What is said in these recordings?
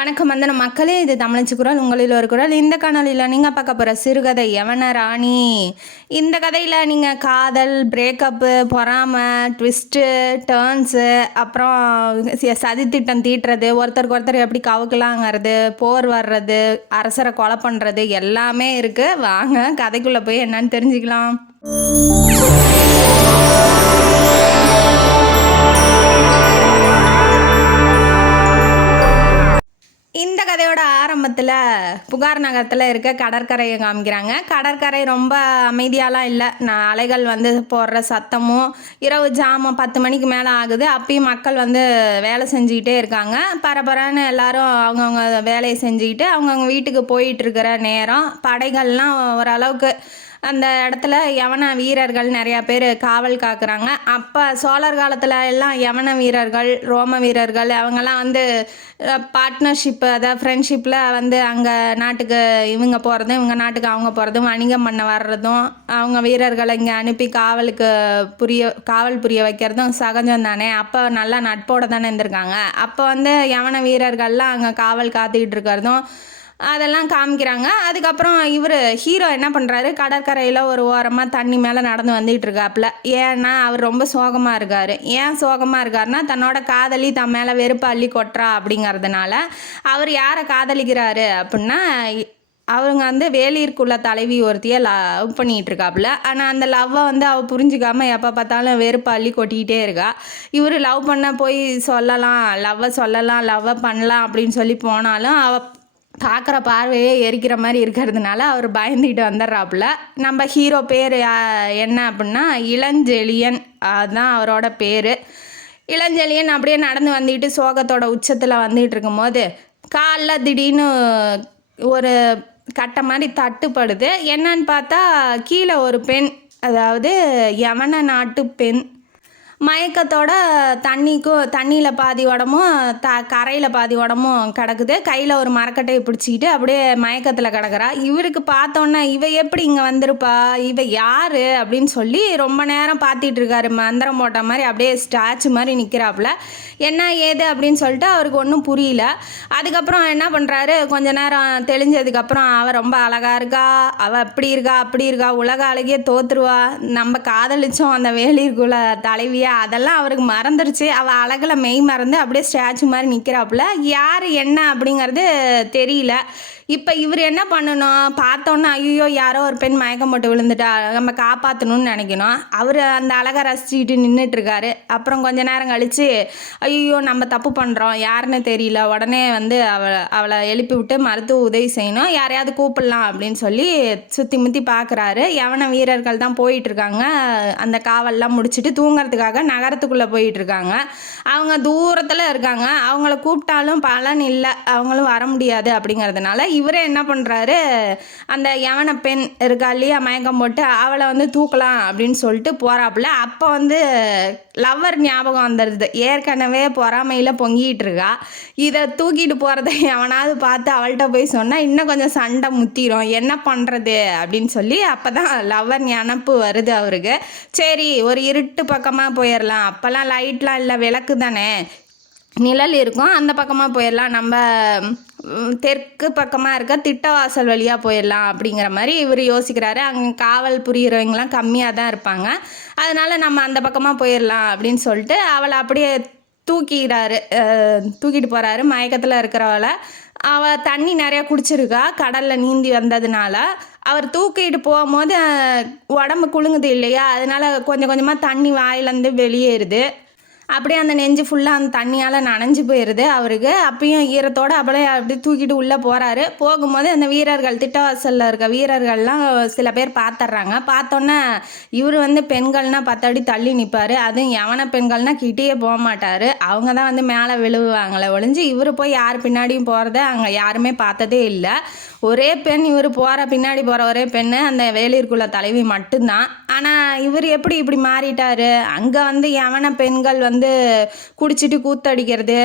வணக்கம் வந்தன மக்களே, இது தமிழச்சி குரல், உங்களில் ஒரு குரல். இந்த காணொலியில் நீங்கள் பார்க்க போகிற சிறுகதை யவன ராணி. இந்த கதையில் நீங்கள் காதல், பிரேக்கப்பு, பொறாமை, ட்விஸ்ட்டு, டேர்ன்ஸு, அப்புறம் சதித்திட்டம் தீட்டுறது, ஒருத்தருக்கு ஒருத்தர் எப்படி கவுக்கலாங்கிறது, போர் வர்றது, அரசரை கொலை பண்ணுறது எல்லாமே இருக்குது. வாங்க கதைக்குள்ளே போய் என்னன்னு தெரிஞ்சுக்கலாம். இந்த கதையோட ஆரம்பத்தில் புகார் நகரத்தில் இருக்க கடற்கரையை காமிக்கிறாங்க. கடற்கரை ரொம்ப அமைதியாலாம் இல்லை. அலைகள் வந்து போடுற சத்தமும், இரவு ஜாமம் 10 மணிக்கு மேலே ஆகுது. அப்பயும் மக்கள் வந்து வேலை செஞ்சுக்கிட்டே இருக்காங்க. பரபரன்னு எல்லாரும் அவங்கவுங்க வேலையை செஞ்சுக்கிட்டு அவங்கவுங்க வீட்டுக்கு போயிட்டுருக்கிற நேரம். படைகள்லாம் ஓரளவுக்கு அந்த இடத்துல யவன வீரர்கள் நிறையா பேர் காவல் காக்குறாங்க. அப்போ சோழர் காலத்தில் எல்லாம் யவன வீரர்கள், ரோம வீரர்கள் அவங்கெல்லாம் வந்து பார்ட்னர்ஷிப்பு, அதாவது ஃப்ரெண்ட்ஷிப்பில் வந்து அங்கே நாட்டுக்கு இவங்க போகிறதும் இவங்க நாட்டுக்கு அவங்க போகிறதும், வணிகம் பண்ண வர்றதும், அவங்க வீரர்களை இங்கே அனுப்பி காவல் புரிய வைக்கிறதும் சகஜம் தானே. அப்போ நல்லா நட்போடு தானே இருந்திருக்காங்க. அப்போ வந்து யவன வீரர்கள்லாம் அங்கே காவல் காத்துக்கிட்டு இருக்கிறதும் அதெல்லாம் காமிக்கிறாங்க. அதுக்கப்புறம் ஹீரோ என்ன பண்ணுறாரு, கடற்கரையில் ஒரு ஓரமாக தண்ணி மேலே நடந்து வந்துகிட்டு இருக்காப்புல. ஏன்னா அவர் ரொம்ப சோகமாக இருக்கார். ஏன் சோகமாக இருக்காருன்னா, தன்னோட காதலி தன் மேலே வெறுப்பு அள்ளி கொட்டுறா அப்படிங்கிறதுனால. அவர் யாரை காதலிக்கிறாரு அப்படின்னா, அவங்க வந்து வேலியிருக்குள்ள தலைவி ஒருத்தியை லவ் பண்ணிகிட்டு இருக்காப்புல. ஆனால் அந்த லவ்வை வந்து அவள் புரிஞ்சிக்காமல் எப்போ பார்த்தாலும் வெறுப்பு அள்ளி கொட்டிக்கிட்டே இருக்கா. இவர் லவ் பண்ண போய் லவ்வை பண்ணலாம் அப்படின்னு சொல்லி போனாலும் அவள் பார்க்குற பார்வையே எரிக்கிற மாதிரி இருக்கிறதுனால அவர் பயந்துக்கிட்டு வந்துடுறாப்புல. நம்ம ஹீரோ பேர் என்ன அப்படின்னா இளஞ்செழியன், அதுதான் அவரோட பேர். இளஞ்செழியன் அப்படியே நடந்து வந்துக்கிட்டு சோகத்தோட உச்சத்தில் வந்துகிட்டு இருக்கும்போது காலைல திடீர்னு ஒரு கட்டை மாதிரி தட்டுப்படுது. என்னன்னு பார்த்தா கீழே ஒரு பெண், அதாவது யவன நாட்டு பெண் மயக்கத்தோட தண்ணியில் பாதி உடமும் கரையில் பாதி உடமும் கிடக்குது. கையில் ஒரு மரக்கட்டையை பிடிச்சிக்கிட்டு அப்படியே மயக்கத்தில் கிடக்குறா. இவருக்கு பார்த்தோன்னே இவ எப்படி இங்கே வந்திருப்பா, இவ யார் அப்படின்னு சொல்லி ரொம்ப நேரம் பார்த்துட்டு இருக்காரு. மந்திரம் போட்ட மாதிரி அப்படியே ஸ்டாச்சு மாதிரி நிற்கிறாப்புல. என்ன ஏது அப்படின்னு சொல்லிட்டு அவருக்கு ஒன்றும் புரியல. அதுக்கப்புறம் என்ன பண்ணுறாரு, கொஞ்ச நேரம் தெளிஞ்சதுக்கப்புறம் அவள் ரொம்ப அழகாக இருக்கா, அவள் அப்படி இருக்கா, உலக அழகியே தோற்றுருவா, நம்ம காதலிச்சோம் அந்த வேலிற்குள்ள தலைவியா, அதெல்லாம் அவருக்கு மறந்துருச்சு. அவள் அழகில் மெய் மறந்து அப்படியே ஸ்டாச்சு மாதிரி நிற்கிறாப்புல. யார் என்ன அப்படிங்கிறது தெரியல. இப்போ இவர் என்ன பண்ணணும், பார்த்தோன்னே ஐயோ யாரோ ஒரு பெண் மயக்கம் போட்டு விழுந்துட்டா, நம்ம காப்பாற்றணும்னு நினைக்கணும். அவர் அந்த அழகை ரசிச்சுக்கிட்டு நின்றுட்டுருக்காரு. அப்புறம் கொஞ்ச நேரம் கழித்து ஐயோ நம்ம தப்பு பண்ணுறோம், யாருன்னு தெரியல, உடனே வந்து அவளை எழுப்பி விட்டு மருத்துவ உதவி செய்யணும், யாரையாவது கூப்பிடலாம் அப்படின்னு சொல்லி சுற்றி முற்றி பார்க்குறாரு. யவன வீரர்கள் தான் போயிட்டுருக்காங்க. அந்த காவல்லாம் முடிச்சுட்டு தூங்கிறதுக்காக நகரத்துக்குள்ளே போயிட்டுருக்காங்க. அவங்க தூரத்தில் இருக்காங்க. அவங்கள கூப்பிட்டாலும் பலன் இல்லை, அவங்களும் வர முடியாது. அப்படிங்கிறதுனால இவரே என்ன பண்ணுறாரு, அந்த யவன பெண் இருக்கா இல்லையா மயக்கம் போட்டு, அவளை வந்து தூக்கலாம் அப்படின்னு சொல்லிட்டு போகிறாப்புல. அப்போ வந்து லவ்வர் ஞாபகம் வந்துடுது. ஏற்கனவே பொறாமையில் பொங்கிட்டு இருக்கா. இதை தூக்கிட்டு போகிறத எவனாவது பார்த்து அவள்கிட்ட போய் சொன்னால் இன்னும் கொஞ்சம் சண்டை முத்திரும், என்ன பண்ணுறது அப்படின்னு சொல்லி அப்போ தான் லவ்வர் நினப்பு வருது அவருக்கு. சரி ஒரு இருட்டு பக்கமாக போயிடலாம், அப்போல்லாம் லைட்லாம் இல்லை, விளக்கு தானே, நிழல் இருக்கும், அந்த பக்கமாக போயிடலாம், நம்ம தெற்கு பக்கமாக இருக்க திட்டவாசல் வழியாக போயிடலாம் அப்படிங்கிற மாதிரி இவர் யோசிக்கிறாரு. அங்கே காவல் புரிகிறவங்களாம் கம்மியாக தான் இருப்பாங்க, அதனால் நம்ம அந்த பக்கமாக போயிடலாம் அப்படின்னு சொல்லிட்டு அவளை அப்படியே தூக்கிட்டு போகிறாரு. மயக்கத்தில் இருக்கிறவளை, அவள் தண்ணி நிறையா குடிச்சிருக்கா கடலில் நீந்தி வந்ததுனால. அவர் தூக்கிட்டு போகும்போது உடம்பு குலுங்குது இல்லையா, அதனால் கொஞ்சம் கொஞ்சமாக தண்ணி வாயிலேருந்து வெளியேறுது. அப்படியே அந்த நெஞ்சு ஃபுல்லாக அந்த தண்ணியால் நனைஞ்சு போயிடுது அவருக்கு. அப்பயும் ஈரத்தோடு அப்படியே அப்படி தூக்கிட்டு உள்ளே போகிறாரு. போகும்போது அந்த வீரர்கள், திட்டவாசலில் இருக்க வீரர்கள்லாம் சில பேர் பார்த்துட்றாங்க. பார்த்தோன்னே இவர் வந்து பெண்கள்னால் 10 அடி தள்ளி நிற்பார். அதுவும் யவன பெண்கள்னால் கிட்டேயே போக மாட்டார். அவங்க தான் வந்து மேலே விழுவாங்களே ஒழிஞ்சு இவர் போய் யார் பின்னாடியும் போகிறத அங்கே யாருமே பார்த்ததே இல்லை. ஒரே பெண், இவர் பின்னாடி போகிற ஒரே பெண் அந்த வேளிர்குல தலைவி மட்டும்தான். ஆனால் இவர் எப்படி இப்படி மாறிட்டார்? அங்கே வந்து யவன பெண்கள் வந்து குடிச்சிட்டு கூத்தடிக்கிறது,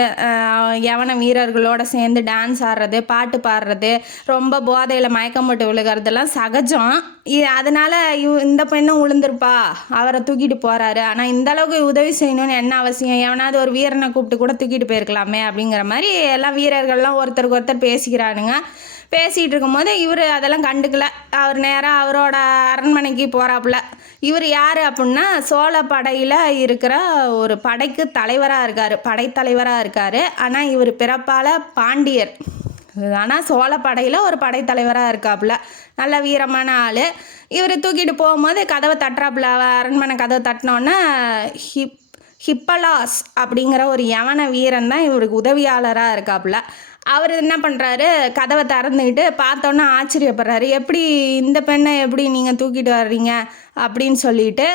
யவன வீரர்களோட சேர்ந்து டான்ஸ் ஆடுறது, பாட்டு பாடுறது, ரொம்ப போதையில் மயக்கம் போட்டு விழுகிறதெல்லாம் சகஜம். அதனால இந்த பெண்ணும் விழுந்திருப்பா, அவரை தூக்கிட்டு போகிறாரு. ஆனால் இந்த அளவுக்கு உதவி செய்யணும்னு என்ன அவசியம்? எவனாவது ஒரு வீரனை கூப்பிட்டு கூட தூக்கிட்டு போயிருக்கலாமே அப்படிங்கிற மாதிரி எல்லாம் வீரர்கள்லாம் ஒருத்தருக்கு ஒருத்தர் பேசிக்கிறானுங்க. பேசிகிட்டு இருக்கும்போது இவர் அதெல்லாம் கண்டுக்கல. அவர் நேராக அவரோட அரண்மனைக்கு போகிறாப்புல. இவர் யார் அப்படின்னா சோழ படையில் இருக்கிற ஒரு படைக்கு தலைவராக இருக்கார், படைத்தலைவராக இருக்கார். ஆனால் இவர் பிறப்பால் பாண்டியர், ஆனால் சோழ படையில் ஒரு படைத்தலைவராக இருக்காப்புல. நல்ல வீரமான ஆள். இவர் தூக்கிட்டு போகும்போது கதவை தட்டுறாப்புல. அரண்மனை கதவை தட்டினோன்னே ஹிப்பலாஸ் அப்படிங்கிற ஒரு யவன வீரன் தான் இவருக்கு உதவியாளராக இருக்காப்புல. அவர் என்ன பண்ணுறாரு, கதவை திறந்துக்கிட்டு பார்த்தோன்னே ஆச்சரியப்படுறாரு. எப்படி இந்த பெண்ணை எப்படி நீங்கள் தூக்கிட்டு வர்றீங்க அப்படின்னு சொல்லிட்டு,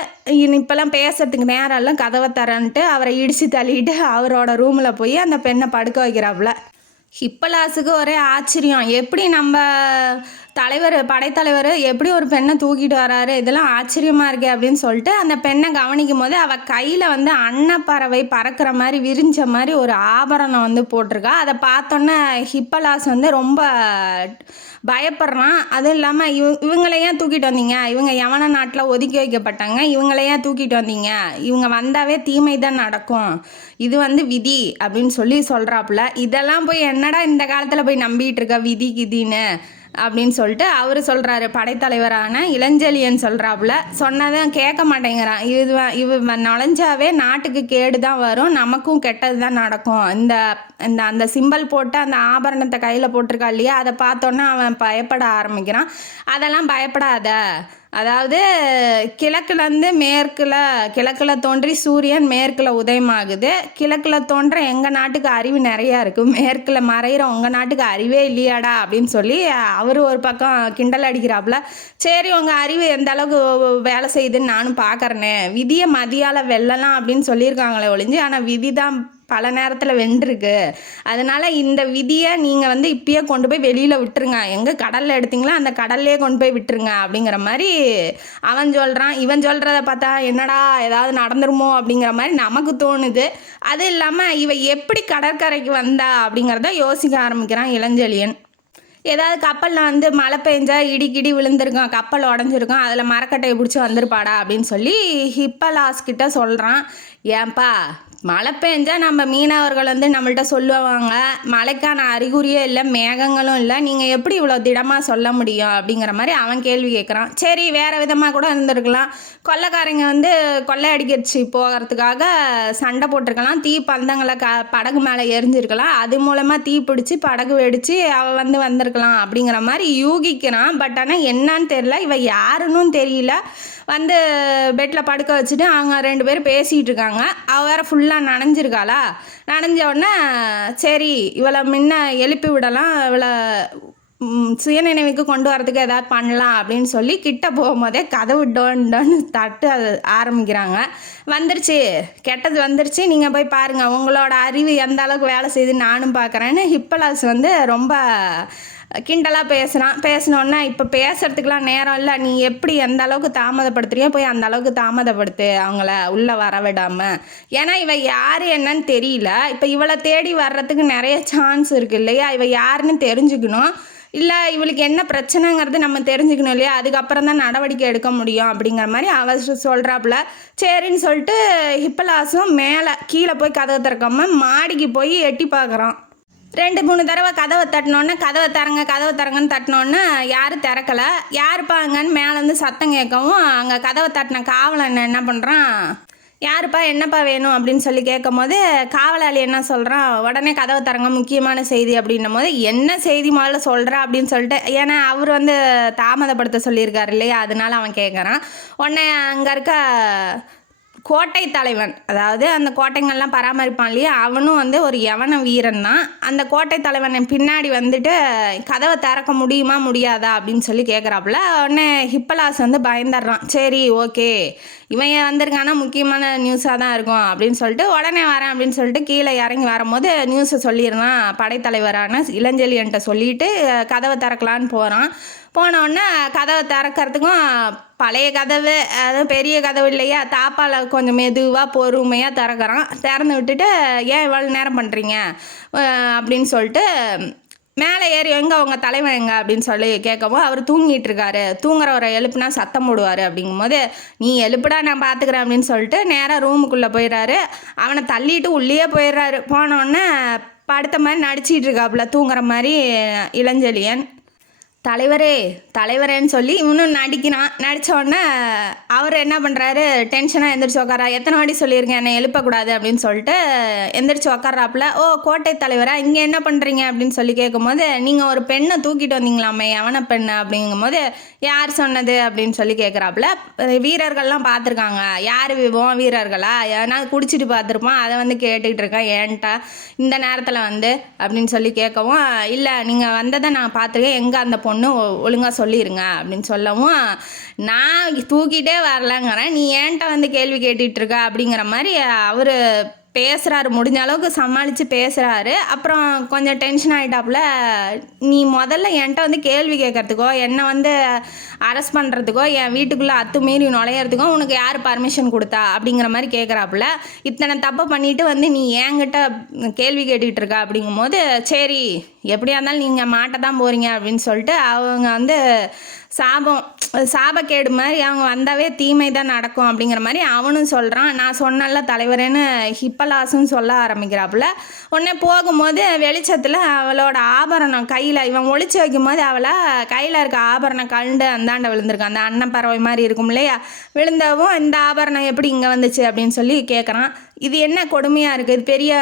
இப்போல்லாம் பேசுறதுக்கு நேரம் எல்லாம் கதவை தரன்ட்டு அவரை இடித்து தள்ளிட்டு அவரோட ரூமில் போய் அந்த பெண்ணை படுக்க வைக்கிறாப்புல. ஹிப்பலாஸுக்கு ஒரே ஆச்சரியம், எப்படி நம்ம படைத்தலைவர் எப்படி ஒரு பெண்ணை தூக்கிட்டு வராரு, இதெல்லாம் ஆச்சரியமாக இருக்கே அப்படின்னு சொல்லிட்டு அந்த பெண்ணை கவனிக்கும் போது அவள் கையில் வந்து அன்னப்பறவை பறக்கிற மாதிரி விரிஞ்ச மாதிரி ஒரு ஆபரணம் வந்து போட்டிருக்கா. அதை பார்த்தோன்னே ஹிப்பலாஸ் வந்து ரொம்ப பயப்படுறான். அதுவும் இல்லாமல் இவங்களையே தூக்கிட்டு வந்தீங்க, இவங்க யவன நாட்டில் ஒதுக்கி வைக்கப்பட்டாங்க, இவங்களையே தூக்கிட்டு வந்தீங்க, இவங்க வந்தாவே தீமை தான் நடக்கும், இது வந்து விதி அப்படின்னு சொல்கிறாப்புல. இதெல்லாம் போய் என்னடா இந்த காலத்தில் போய் நம்பிட்டு இருக்க விதி கிதின்னு அப்படின்னு சொல்லிட்டு அவர் சொல்கிறாரு. படைத்தலைவரான இளஞ்செழியன் சொல்கிறாப்புல. சொன்னதான் கேட்க மாட்டேங்கிறான். இவ நுழைஞ்சாவே நாட்டுக்கு கேடு தான் வரும், நமக்கும் கெட்டது தான் நடக்கும். அந்த சிம்பல் போட்டு அந்த ஆபரணத்தை கையில் போட்டிருக்கா இல்லையா, அதை பார்த்தோன்னே அவன் பயப்பட ஆரம்பிக்கிறான். அதெல்லாம் பயப்படாத, அதாவது கிழக்குலேருந்து கிழக்கில் தோன்றி சூரியன் மேற்கில் உதயமாகுது, கிழக்கில் தோன்ற எங்கள் நாட்டுக்கு அறிவு நிறையா இருக்குது, மேற்கில் மறைகிற உங்கள் நாட்டுக்கு அறிவே இல்லையாடா அப்படின்னு சொல்லி அவர் ஒரு பக்கம் கிண்டல் அடிக்கிறாப்புல. சரி, உங்கள் அறிவு எந்த அளவுக்கு வேலை செய்யுதுன்னு நானும் பார்க்குறேனே, விதியை மதியால் வெல்லலாம் அப்படின்னு சொல்லியிருக்காங்களே ஒழிஞ்சு, ஆனால் விதி தான் பல நேரத்தில் வென்றிருக்கு. அதனால் இந்த விதியை நீங்கள் வந்து இப்பயே கொண்டு போய் வெளியில் விட்டுருங்க, எங்கே கடலில் எடுத்தீங்களோ அந்த கடல்லே கொண்டு போய் விட்டுருங்க அப்படிங்கிற மாதிரி அவன் சொல்கிறான். இவன் சொல்கிறத பார்த்தா என்னடா ஏதாவது நடந்துருமோ அப்படிங்கிற மாதிரி நமக்கு தோணுது. அது இல்லாமல் இவ எப்படி கடற்கரைக்கு வந்தா அப்படிங்கிறத யோசிக்க ஆரம்பிக்கிறான் இளஞ்செழியன். ஏதாவது கப்பலில் வந்து மழை பெஞ்சா இடிக்கிடி விழுந்திருக்கான், கப்பல் உடஞ்சிருக்கான், அதில் மரக்கட்டையை பிடிச்சி வந்திருப்பாடா அப்படின்னு சொல்லி ஹிப்பலாஸ் கிட்ட சொல்கிறான். ஏன்பா, மழை பெஞ்சா நம்ம மீனவர்கள் வந்து நம்மள்கிட்ட சொல்லுவாங்க, மழைக்கான அறிகுறியே இல்லை, மேகங்களும் இல்லை, நீங்கள் எப்படி இவ்வளோ திடமாக சொல்ல முடியும் அப்படிங்கிற மாதிரி அவன் கேள்வி கேட்குறான். சரி, வேறு விதமாக கூட இருந்திருக்கலாம், கொள்ளைக்காரங்க வந்து கொள்ளை அடிக்கடிச்சு போகிறதுக்காக சண்டை போட்டிருக்கலாம், தீ பந்தங்களை படகு மேலே எரிஞ்சிருக்கலாம், அது மூலமாக தீ பிடிச்சி படகு வெடித்து அவள் வந்திருக்கலாம் அப்படிங்கிற மாதிரி யூகிக்கிறான். பட் ஆனால் என்னான்னு தெரியல, இவ யாருன்னு தெரியல. வந்து பெட்டில் படுக்க வச்சுட்டு அவங்க 2 பேரும் பேசிகிட்டு இருக்காங்க. அவள் வேறு ஃபுல்லாக நனைஞ்சிருக்காளா. நனைஞ்ச உடனே சரி இவளை முன்ன எழுப்பி விடலாம், இவளை சுயநினைவுக்கு கொண்டு வரதுக்கு ஏதாவது பண்ணலாம் அப்படின்னு சொல்லி கிட்ட போகும்போதே கதவு டோன்னு தட்டு ஆரம்பிக்கிறாங்க. வந்துருச்சு, கெட்டது வந்துருச்சு, நீங்கள் போய் பாருங்கள், உங்களோட அறிவு எந்த அளவுக்கு வேலை செய்யுதுன்னு நானும் பார்க்குறேன்னு ஹிப்பலாஸ் வந்து ரொம்ப கிண்டலாக பேசினோன்னா இப்போ பேசுகிறதுக்கெலாம் நேரம் இல்லை, நீ எப்படி எந்த அளவுக்கு தாமதப்படுத்துறியோ போய் அந்த அளவுக்கு தாமதப்படுத்து, அவங்கள உள்ளே வர விடாமல். ஏன்னா இவ யார் என்னன்னு தெரியல, இப்போ இவளை தேடி வர்றதுக்கு நிறைய சான்ஸ் இருக்குது இல்லையா, இவ யாருன்னு தெரிஞ்சுக்கணும், இல்லை இவளுக்கு என்ன பிரச்சனைங்கிறது நம்ம தெரிஞ்சுக்கணும் இல்லையா, அதுக்கப்புறம் தான் நடவடிக்கை எடுக்க முடியும் அப்படிங்கிற மாதிரி அவ சொல்கிறாப்புல. சரின்னு சொல்லிட்டு ஹிப்பலாஸும் கீழே போய் கதவை திறக்காமல் மாடிக்கு போய் எட்டி பார்க்குறான். 2-3 தடவை கதவை தட்டினோன்னே கதவை தரங்கன்னு தட்டினோன்னே யாரும் திறக்கலை. யாருப்பாங்கன்னு மேலேருந்து சத்தம் கேட்கவும் அங்கே கதவை தட்டின காவலன் என்ன பண்ணுறான், யாருப்பா என்னப்பா வேணும் அப்படின்னு சொல்லி கேட்கும் போது காவலாளி என்ன சொல்கிறான், உடனே கதவை தரங்க, முக்கியமான செய்தி அப்படின்னும் போது என்ன செய்தி முதல்ல சொல்கிறா அப்படின்னு சொல்லிட்டு, ஏன்னா அவர் வந்து தாமதப்படுத்த சொல்லியிருக்காரு இல்லையா, அதனால அவன் கேட்குறான். உடனே அங்கே இருக்க கோட்டை தலைவன், அதாவது அந்த கோட்டைங்கள்லாம் பராமரிப்பான் இல்லையா, அவனும் வந்து ஒரு யவன வீரன் தான். அந்த கோட்டை தலைவனை பின்னாடி வந்துட்டு கதவை திறக்க முடியுமா முடியாதா அப்படின்னு சொல்லி கேட்குறாப்புல. உடனே ஹிப்பலாஸ் வந்து பயந்துடுறான். சரி ஓகே, இவன் வந்திருக்கானா முக்கியமான நியூஸாக தான் இருக்கும் அப்படின்னு சொல்லிட்டு உடனே வரேன் அப்படின்னு சொல்லிட்டு கீழே இறங்கி வரும்போது நியூஸை சொல்லிடுறான். படைத்தலைவரான இளஞ்செழியன்ட்ட சொல்லிட்டு கதவை திறக்கலான்னு போனோடனே கதவை திறக்கிறதுக்கும் பழைய கதவு, அதாவது பெரிய கதவு இல்லையா, தாப்பால் கொஞ்சம் மெதுவாக பொறுமையாக திறந்து விட்டுட்டு ஏன் இவ்வளோ நேரம் பண்ணுறீங்க அப்படின்னு சொல்லிட்டு மேலே ஏறி எங்கே உங்கள் தலைவன் எங்கே அப்படின்னு சொல்லி கேட்கவும் அவர் தூங்கிட்டு இருக்காரு. தூங்குறவரை எழுப்புனா சத்தம் போடுவார். அப்படிங்கும்போது நீ எழுப்புடா நான் பார்த்துக்கிறேன் அப்படின்னு சொல்லிட்டு நேராக ரூமுக்குள்ளே போயிடுறாரு. அவனை தள்ளிட்டு உள்ளே போயிடுறாரு. போனோடனே படுத்த மாதிரி நடிச்சிட்டு இருக்காப்புல தூங்குற மாதிரி இளஞ்செழியன். தலைவரேன்னு சொல்லி இன்னும் நடித்த உடனே அவர் என்ன பண்ணுறாரு, டென்ஷனாக எந்திரிச்சு உட்காரா. எத்தனை வாட்டி சொல்லியிருக்கேன் என்னை எழுப்பக்கூடாது அப்படின்னு சொல்லிட்டு எந்திரிச்சு உட்காராப்புல. ஓ கோட்டை தலைவரா, இங்கே என்ன பண்ணுறீங்க அப்படின்னு சொல்லி கேட்கும்போது நீங்கள் ஒரு பெண்ணை தூக்கிட்டு வந்தீங்களாமே, எவனை பெண்ணு அப்படிங்கும்போது யார் சொன்னது அப்படின்னு சொல்லி கேட்குறாப்புல. வீரர்கள்லாம் பார்த்துருக்காங்க. யார் வீரர்களா, நான் குடிச்சிட்டு பார்த்துருப்பான், அதை வந்து கேட்டுக்கிட்டு இருக்கேன் ஏன்ட்டா இந்த நேரத்தில் வந்து அப்படின்னு சொல்லி கேட்கவும், இல்லை நீங்கள் வந்ததை நான் பார்த்துருக்கேன், எங்கே அந்த பொண்ணு ஒழுங்காக சொல்லிடுங்க அப்படின்னு சொல்லவும், நான் தூக்கிட்டே வரலங்கிறேன், நீ ஏன்ட்ட வந்து கேள்வி கேட்டுட்டு இருக்க அப்படிங்கிற மாதிரி அவர் பேசுகிறாரு. முடிஞ்ச அளவுக்கு சமாளித்து பேசுகிறாரு. அப்புறம் கொஞ்சம் டென்ஷன் ஆகிட்டாப்புல. நீ முதல்ல என்கிட்ட வந்து கேள்வி கேட்குறதுக்கோ என்னை வந்து அரெஸ்ட் பண்ணுறதுக்கோ என் வீட்டுக்குள்ளே அத்துமீறி நுழையிறதுக்கோ உனக்கு யார் பர்மிஷன் கொடுத்தா அப்படிங்கிற மாதிரி கேட்குறாப்புல. இத்தனை தப்பை பண்ணிவிட்டு வந்து நீ என்கிட்ட கேள்வி கேட்டுக்கிட்டு இருக்கா அப்படிங்கும்போது, சரி எப்படியா இருந்தாலும் நீங்கள் மாட்ட தான் போகிறீங்க அப்படின்னு சொல்லிட்டு அவங்க வந்து சாபக்கேடு மாதிரி அவங்க வந்தாவே தீமை தான் நடக்கும் அப்படிங்கிற மாதிரி அவனும் சொல்கிறான். நான் சொன்னல தலைவரேன்னு ஹிப்பலாசுன்னு சொல்ல ஆரம்பிக்கிறாப்புல. உடனே போகும்போது வெளிச்சத்தில் அவளோட ஆபரணம் கையில் இவன் ஒளிச்சு வைக்கும் போது அவளை கையில் இருக்க ஆபரணம் கண்டு அந்தாண்ட விழுந்திருக்கான். அந்த அன்னப்பறவை மாதிரி இருக்கும் இல்லையா, விழுந்தவும் இந்த ஆபரணம் எப்படி இங்கே வந்துச்சு அப்படின்னு சொல்லி கேட்குறான். இது என்ன கொடுமையாக இருக்குது, இது பெரிய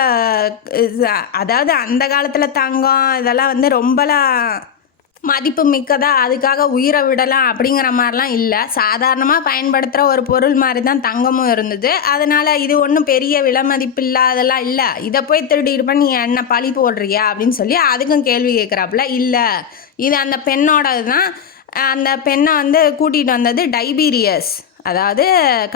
அதாவது அந்த காலத்தில் தங்கம் இதெல்லாம் வந்து ரொம்பலாம் மதிப்பு மிக்கதா, அதுக்காக உயிரை விடலாம் அப்படிங்கிற மாதிரிலாம் இல்லை. சாதாரணமாக பயன்படுத்துகிற ஒரு பொருள் மாதிரி தான் தங்கமும் இருந்தது. அதனால் இது ஒன்றும் பெரிய விலை மதிப்பு இல்லாதெல்லாம் இல்லை. இதை போய் திருடிட்டு நீ என்ன பழி போடுறியா அப்படின்னு சொல்லி அதுக்கும் கேள்வி கேட்குறாப்புல. இல்லை இது அந்த பெண்ணோடது தான். அந்த பெண்ணை வந்து கூட்டிகிட்டு வந்தது டைபீரியஸ், அதாவது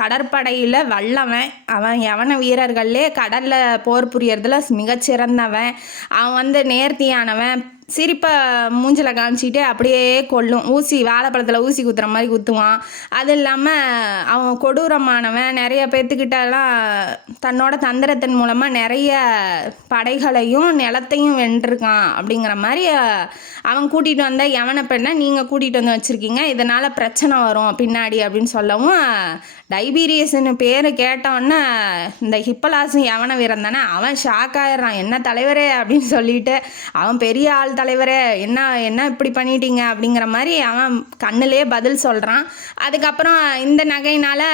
கடற்படையில் வல்லவன். அவன் யவன வீரர்கள்லே கடலில் போர் புரியறதுல மிகச்சிறந்தவன். அவன் வந்து நேர்த்தியானவன். சிரிப்பை மூஞ்சில் காமிச்சிட்டு அப்படியே கொல்லும். வாழைப்பழத்தில் ஊசி குத்துற மாதிரி குத்துவான். அது இல்லாமல் அவன் கொடூரமானவன். நிறைய பேர்த்துக்கிட்டலாம் தன்னோட தந்திரத்தின் மூலமாக நிறைய படைகளையும் நிலத்தையும் வென்றிருக்கான். அப்படிங்கிற மாதிரி அவன் கூட்டிகிட்டு வந்த யவன பெண்ணை நீங்கள் கூட்டிகிட்டு வந்து வச்சுருக்கீங்க, இதனால் பிரச்சனை வரும் பின்னாடி அப்படின்னு சொல்லவும், டைபீரியஸ்னு பேர் கேட்டவொன்னே இந்த ஹிப்பலாசும் யவன வீரன் தானே, அவன் ஷாக் ஆயிடுறான். என்ன தலைவரே அப்படின்னு சொல்லிட்டு, அவன் பெரிய ஆள் தலைவரே, என்ன இப்படி பண்ணிட்டீங்க அப்படிங்கிற மாதிரி அவன் கண்ணிலே பதில் சொல்கிறான். அதுக்கப்புறம் இந்த நகையினால்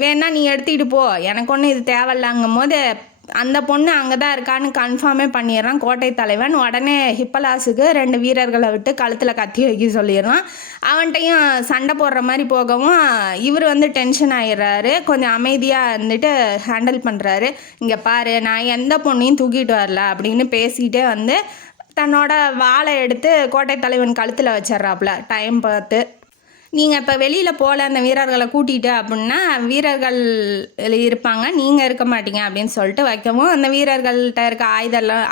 வேணா நீ எடுத்துக்கிட்டு போ, எனக்கு ஒன்றும் இது தேவையில்லைங்கும் போது அந்த பொண்ணு அங்கே தான் இருக்கான்னு கன்ஃபார்மே பண்ணிடுறான் கோட்டை தலைவன். உடனே ஹிப்பலாஸுக்கு 2 வீரர்களை விட்டு கழுத்தில் கத்தி வைக்க சொல்லிடுறான். அவன்கிட்டையும் சண்டை போடுற மாதிரி போகவும் இவர் வந்து டென்ஷன் ஆகிடுறாரு. கொஞ்சம் அமைதியாக இருந்துட்டு ஹேண்டில் பண்ணுறாரு. இங்கே பாரு, நான் எந்த பொண்ணையும் தூக்கிட்டு வரல அப்படின்னு பேசிகிட்டே வந்து தன்னோட வாளை எடுத்து கோட்டை தலைவன் கழுத்தில் வச்சிட்றாப்புல டைம் பார்த்து. நீங்கள் இப்போ வெளியில் போகல அந்த வீரர்களை கூட்டிகிட்டு அப்படின்னா வீரர்கள் இருப்பாங்க, நீங்கள் இருக்க மாட்டீங்க அப்படின்னு சொல்லிட்டு வைக்கவும், அந்த வீரர்கள்ட்ட இருக்க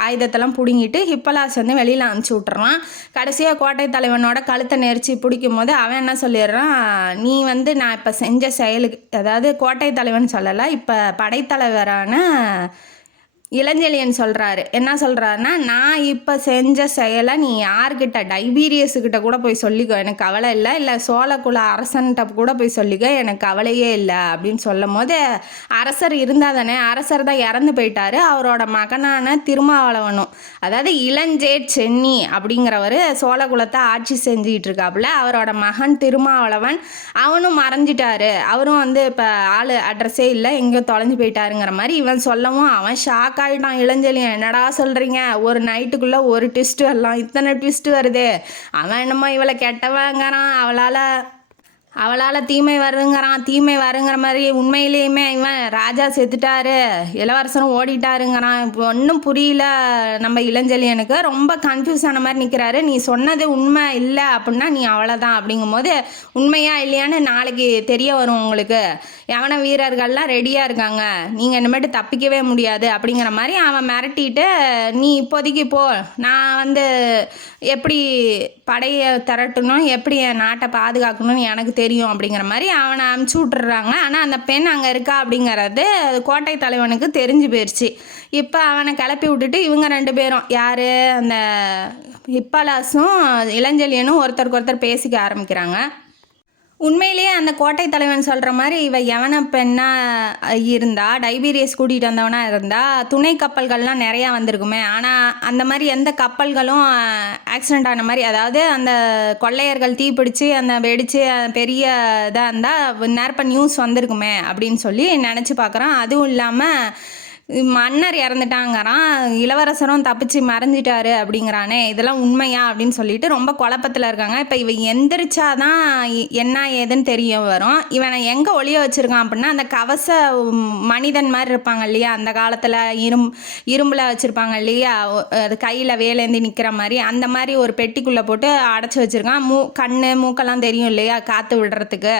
ஆயுதத்தெல்லாம் பிடுங்கிட்டு ஹிப்பலாஸ் வந்து வெளியில் அனுப்பிச்சி விட்றான். கடைசியாக கோட்டை தலைவனோட கழுத்தை நெரிச்சு பிடிக்கும் போது அவன் என்ன சொல்லிடுறான், நீ வந்து நான் இப்போ செஞ்ச செயலுக்கு, அதாவது கோட்டை தலைவன் சொல்லலை, இப்போ படைத்தலைவரான இளஞ்செழியன் சொல்கிறாரு. என்ன சொல்கிறாருன்னா, நான் இப்போ செஞ்ச செயலை நீ யார்கிட்ட, டைபீரியஸுக்கிட்ட கூட போய் சொல்லிக்கோ, எனக்கு கவலை இல்லை, இல்லை சோழகுல அரசன்கிட்ட கூட போய் சொல்லிக்கோ, எனக்கு கவலையே இல்லை அப்படின்னு சொல்லும் போது, அரசர் இருந்தால் தானே, அரசர் தான் இறந்து போயிட்டாரு, அவரோட மகனான திருமாவளவனும், அதாவது இளஞ்சேட் சென்னி அப்படிங்கிறவர் சோழகுலத்தை ஆட்சி செஞ்சுக்கிட்டு இருக்காப்புல, அவரோட மகன் திருமாவளவன் அவனும் மறைஞ்சிட்டாரு, அவரும் வந்து இப்போ ஆள் அட்ரஸே இல்லை, எங்கேயோ தொலைஞ்சு போயிட்டாருங்கிற மாதிரி இவன் சொல்லவும் அவன் ஷாக் ஆகிட்டான். இளஞ்செழியன், என்னடா சொல்கிறீங்க, ஒரு நைட்டுக்குள்ளே ஒரு ட்விஸ்ட்டு வரலாம், இத்தனை ட்விஸ்ட்டு வருது, அவன் என்னமோ இவளை கெட்டவங்கிறான், அவளால் அவளால் தீமை வருங்கிறான், தீமை வருங்கிற மாதிரி உண்மையிலேயுமே இவன் ராஜா செத்துட்டாரு, இளவரசரும் ஓடிட்டாருங்கிறான். இப்போ ஒன்றும் புரியல. நம்ம இளஞ்செழியனுக்கு ரொம்ப கன்ஃபியூஸ் ஆன மாதிரி நிற்கிறாரு. நீ சொன்னது உண்மை இல்லை அப்படின்னா நீ அவ்வளோதான் அப்படிங்கும்போது, உண்மையா இல்லையான்னு நாளைக்கு தெரிய வரும் உங்களுக்கு. யவன வீரர்கள்லாம் ரெடியாக இருக்காங்க, நீங்கள் இனிமேட்டு தப்பிக்கவே முடியாது அப்படிங்கிற மாதிரி அவன் மிரட்டிட்டு, நீ இப்போதைக்கு போ, நான் வந்து எப்படி படையை திரட்டணும், எப்படி என் நாட்டை பாதுகாக்கணும்னு எனக்கு தெரியும் அப்படிங்கிற மாதிரி அவனை அமுச்சு விட்டுறாங்க. ஆனால் அந்த பெண் அங்கே இருக்கா அப்படிங்கிறது கோட்டை தலைவனுக்கு தெரிஞ்சு போயிடுச்சு. இப்போ அவனை கிளப்பி விட்டுட்டு இவங்க 2 பேரும், யார், அந்த ஹிப்பலாஸும் இளஞ்செழியனும் ஒருத்தருக்கு ஒருத்தர் பேசிக்க ஆரம்பிக்கிறாங்க. உண்மையிலேயே அந்த கோட்டை தலைவன் சொல்கிற மாதிரி இவ யவன பெண்ணாக இருந்தா, டைபீரியஸ் கூட்டிகிட்டு வந்தவனாக இருந்தால் துணை கப்பல்கள்லாம் நிறையா வந்திருக்குமே. ஆனால் அந்த மாதிரி எந்த கப்பல்களும் ஆக்சிடெண்ட் ஆன மாதிரி, அதாவது அந்த கொள்ளையர்கள் தீப்பிடிச்சு அந்த வெடித்து பெரிய இதாக இருந்தால் நேரப்போ நியூஸ் வந்திருக்குமே அப்படின்னு சொல்லி நினச்சி பார்க்குறான். அதுவும் இல்லாமல் மன்னர் இறந்துட்டாங்கிறான், இளவரசரும் தப்பிச்சு மறைஞ்சிட்டாரு அப்படிங்கிறானே, இதெல்லாம் உண்மையா அப்படின்னு சொல்லிட்டு ரொம்ப குழப்பத்தில் இருக்காங்க. இப்போ இவன் எந்திரிச்சாதான் என்ன ஏதுன்னு தெரிய வரும். இவனை எங்கே ஒளிய வச்சுருக்கான் அப்படின்னா, அந்த கவச மனிதன் மாதிரி இருப்பாங்க இல்லையா, அந்த காலத்தில் இரும்பில் வச்சுருப்பாங்க இல்லையா, அது கையில் வேலேந்தி நிற்கிற மாதிரி, அந்த மாதிரி ஒரு பெட்டிக்குள்ளே போட்டு அடைச்சி வச்சுருக்கான். கண் மூக்கெல்லாம் தெரியும் இல்லையா காற்று விடுறதுக்கு,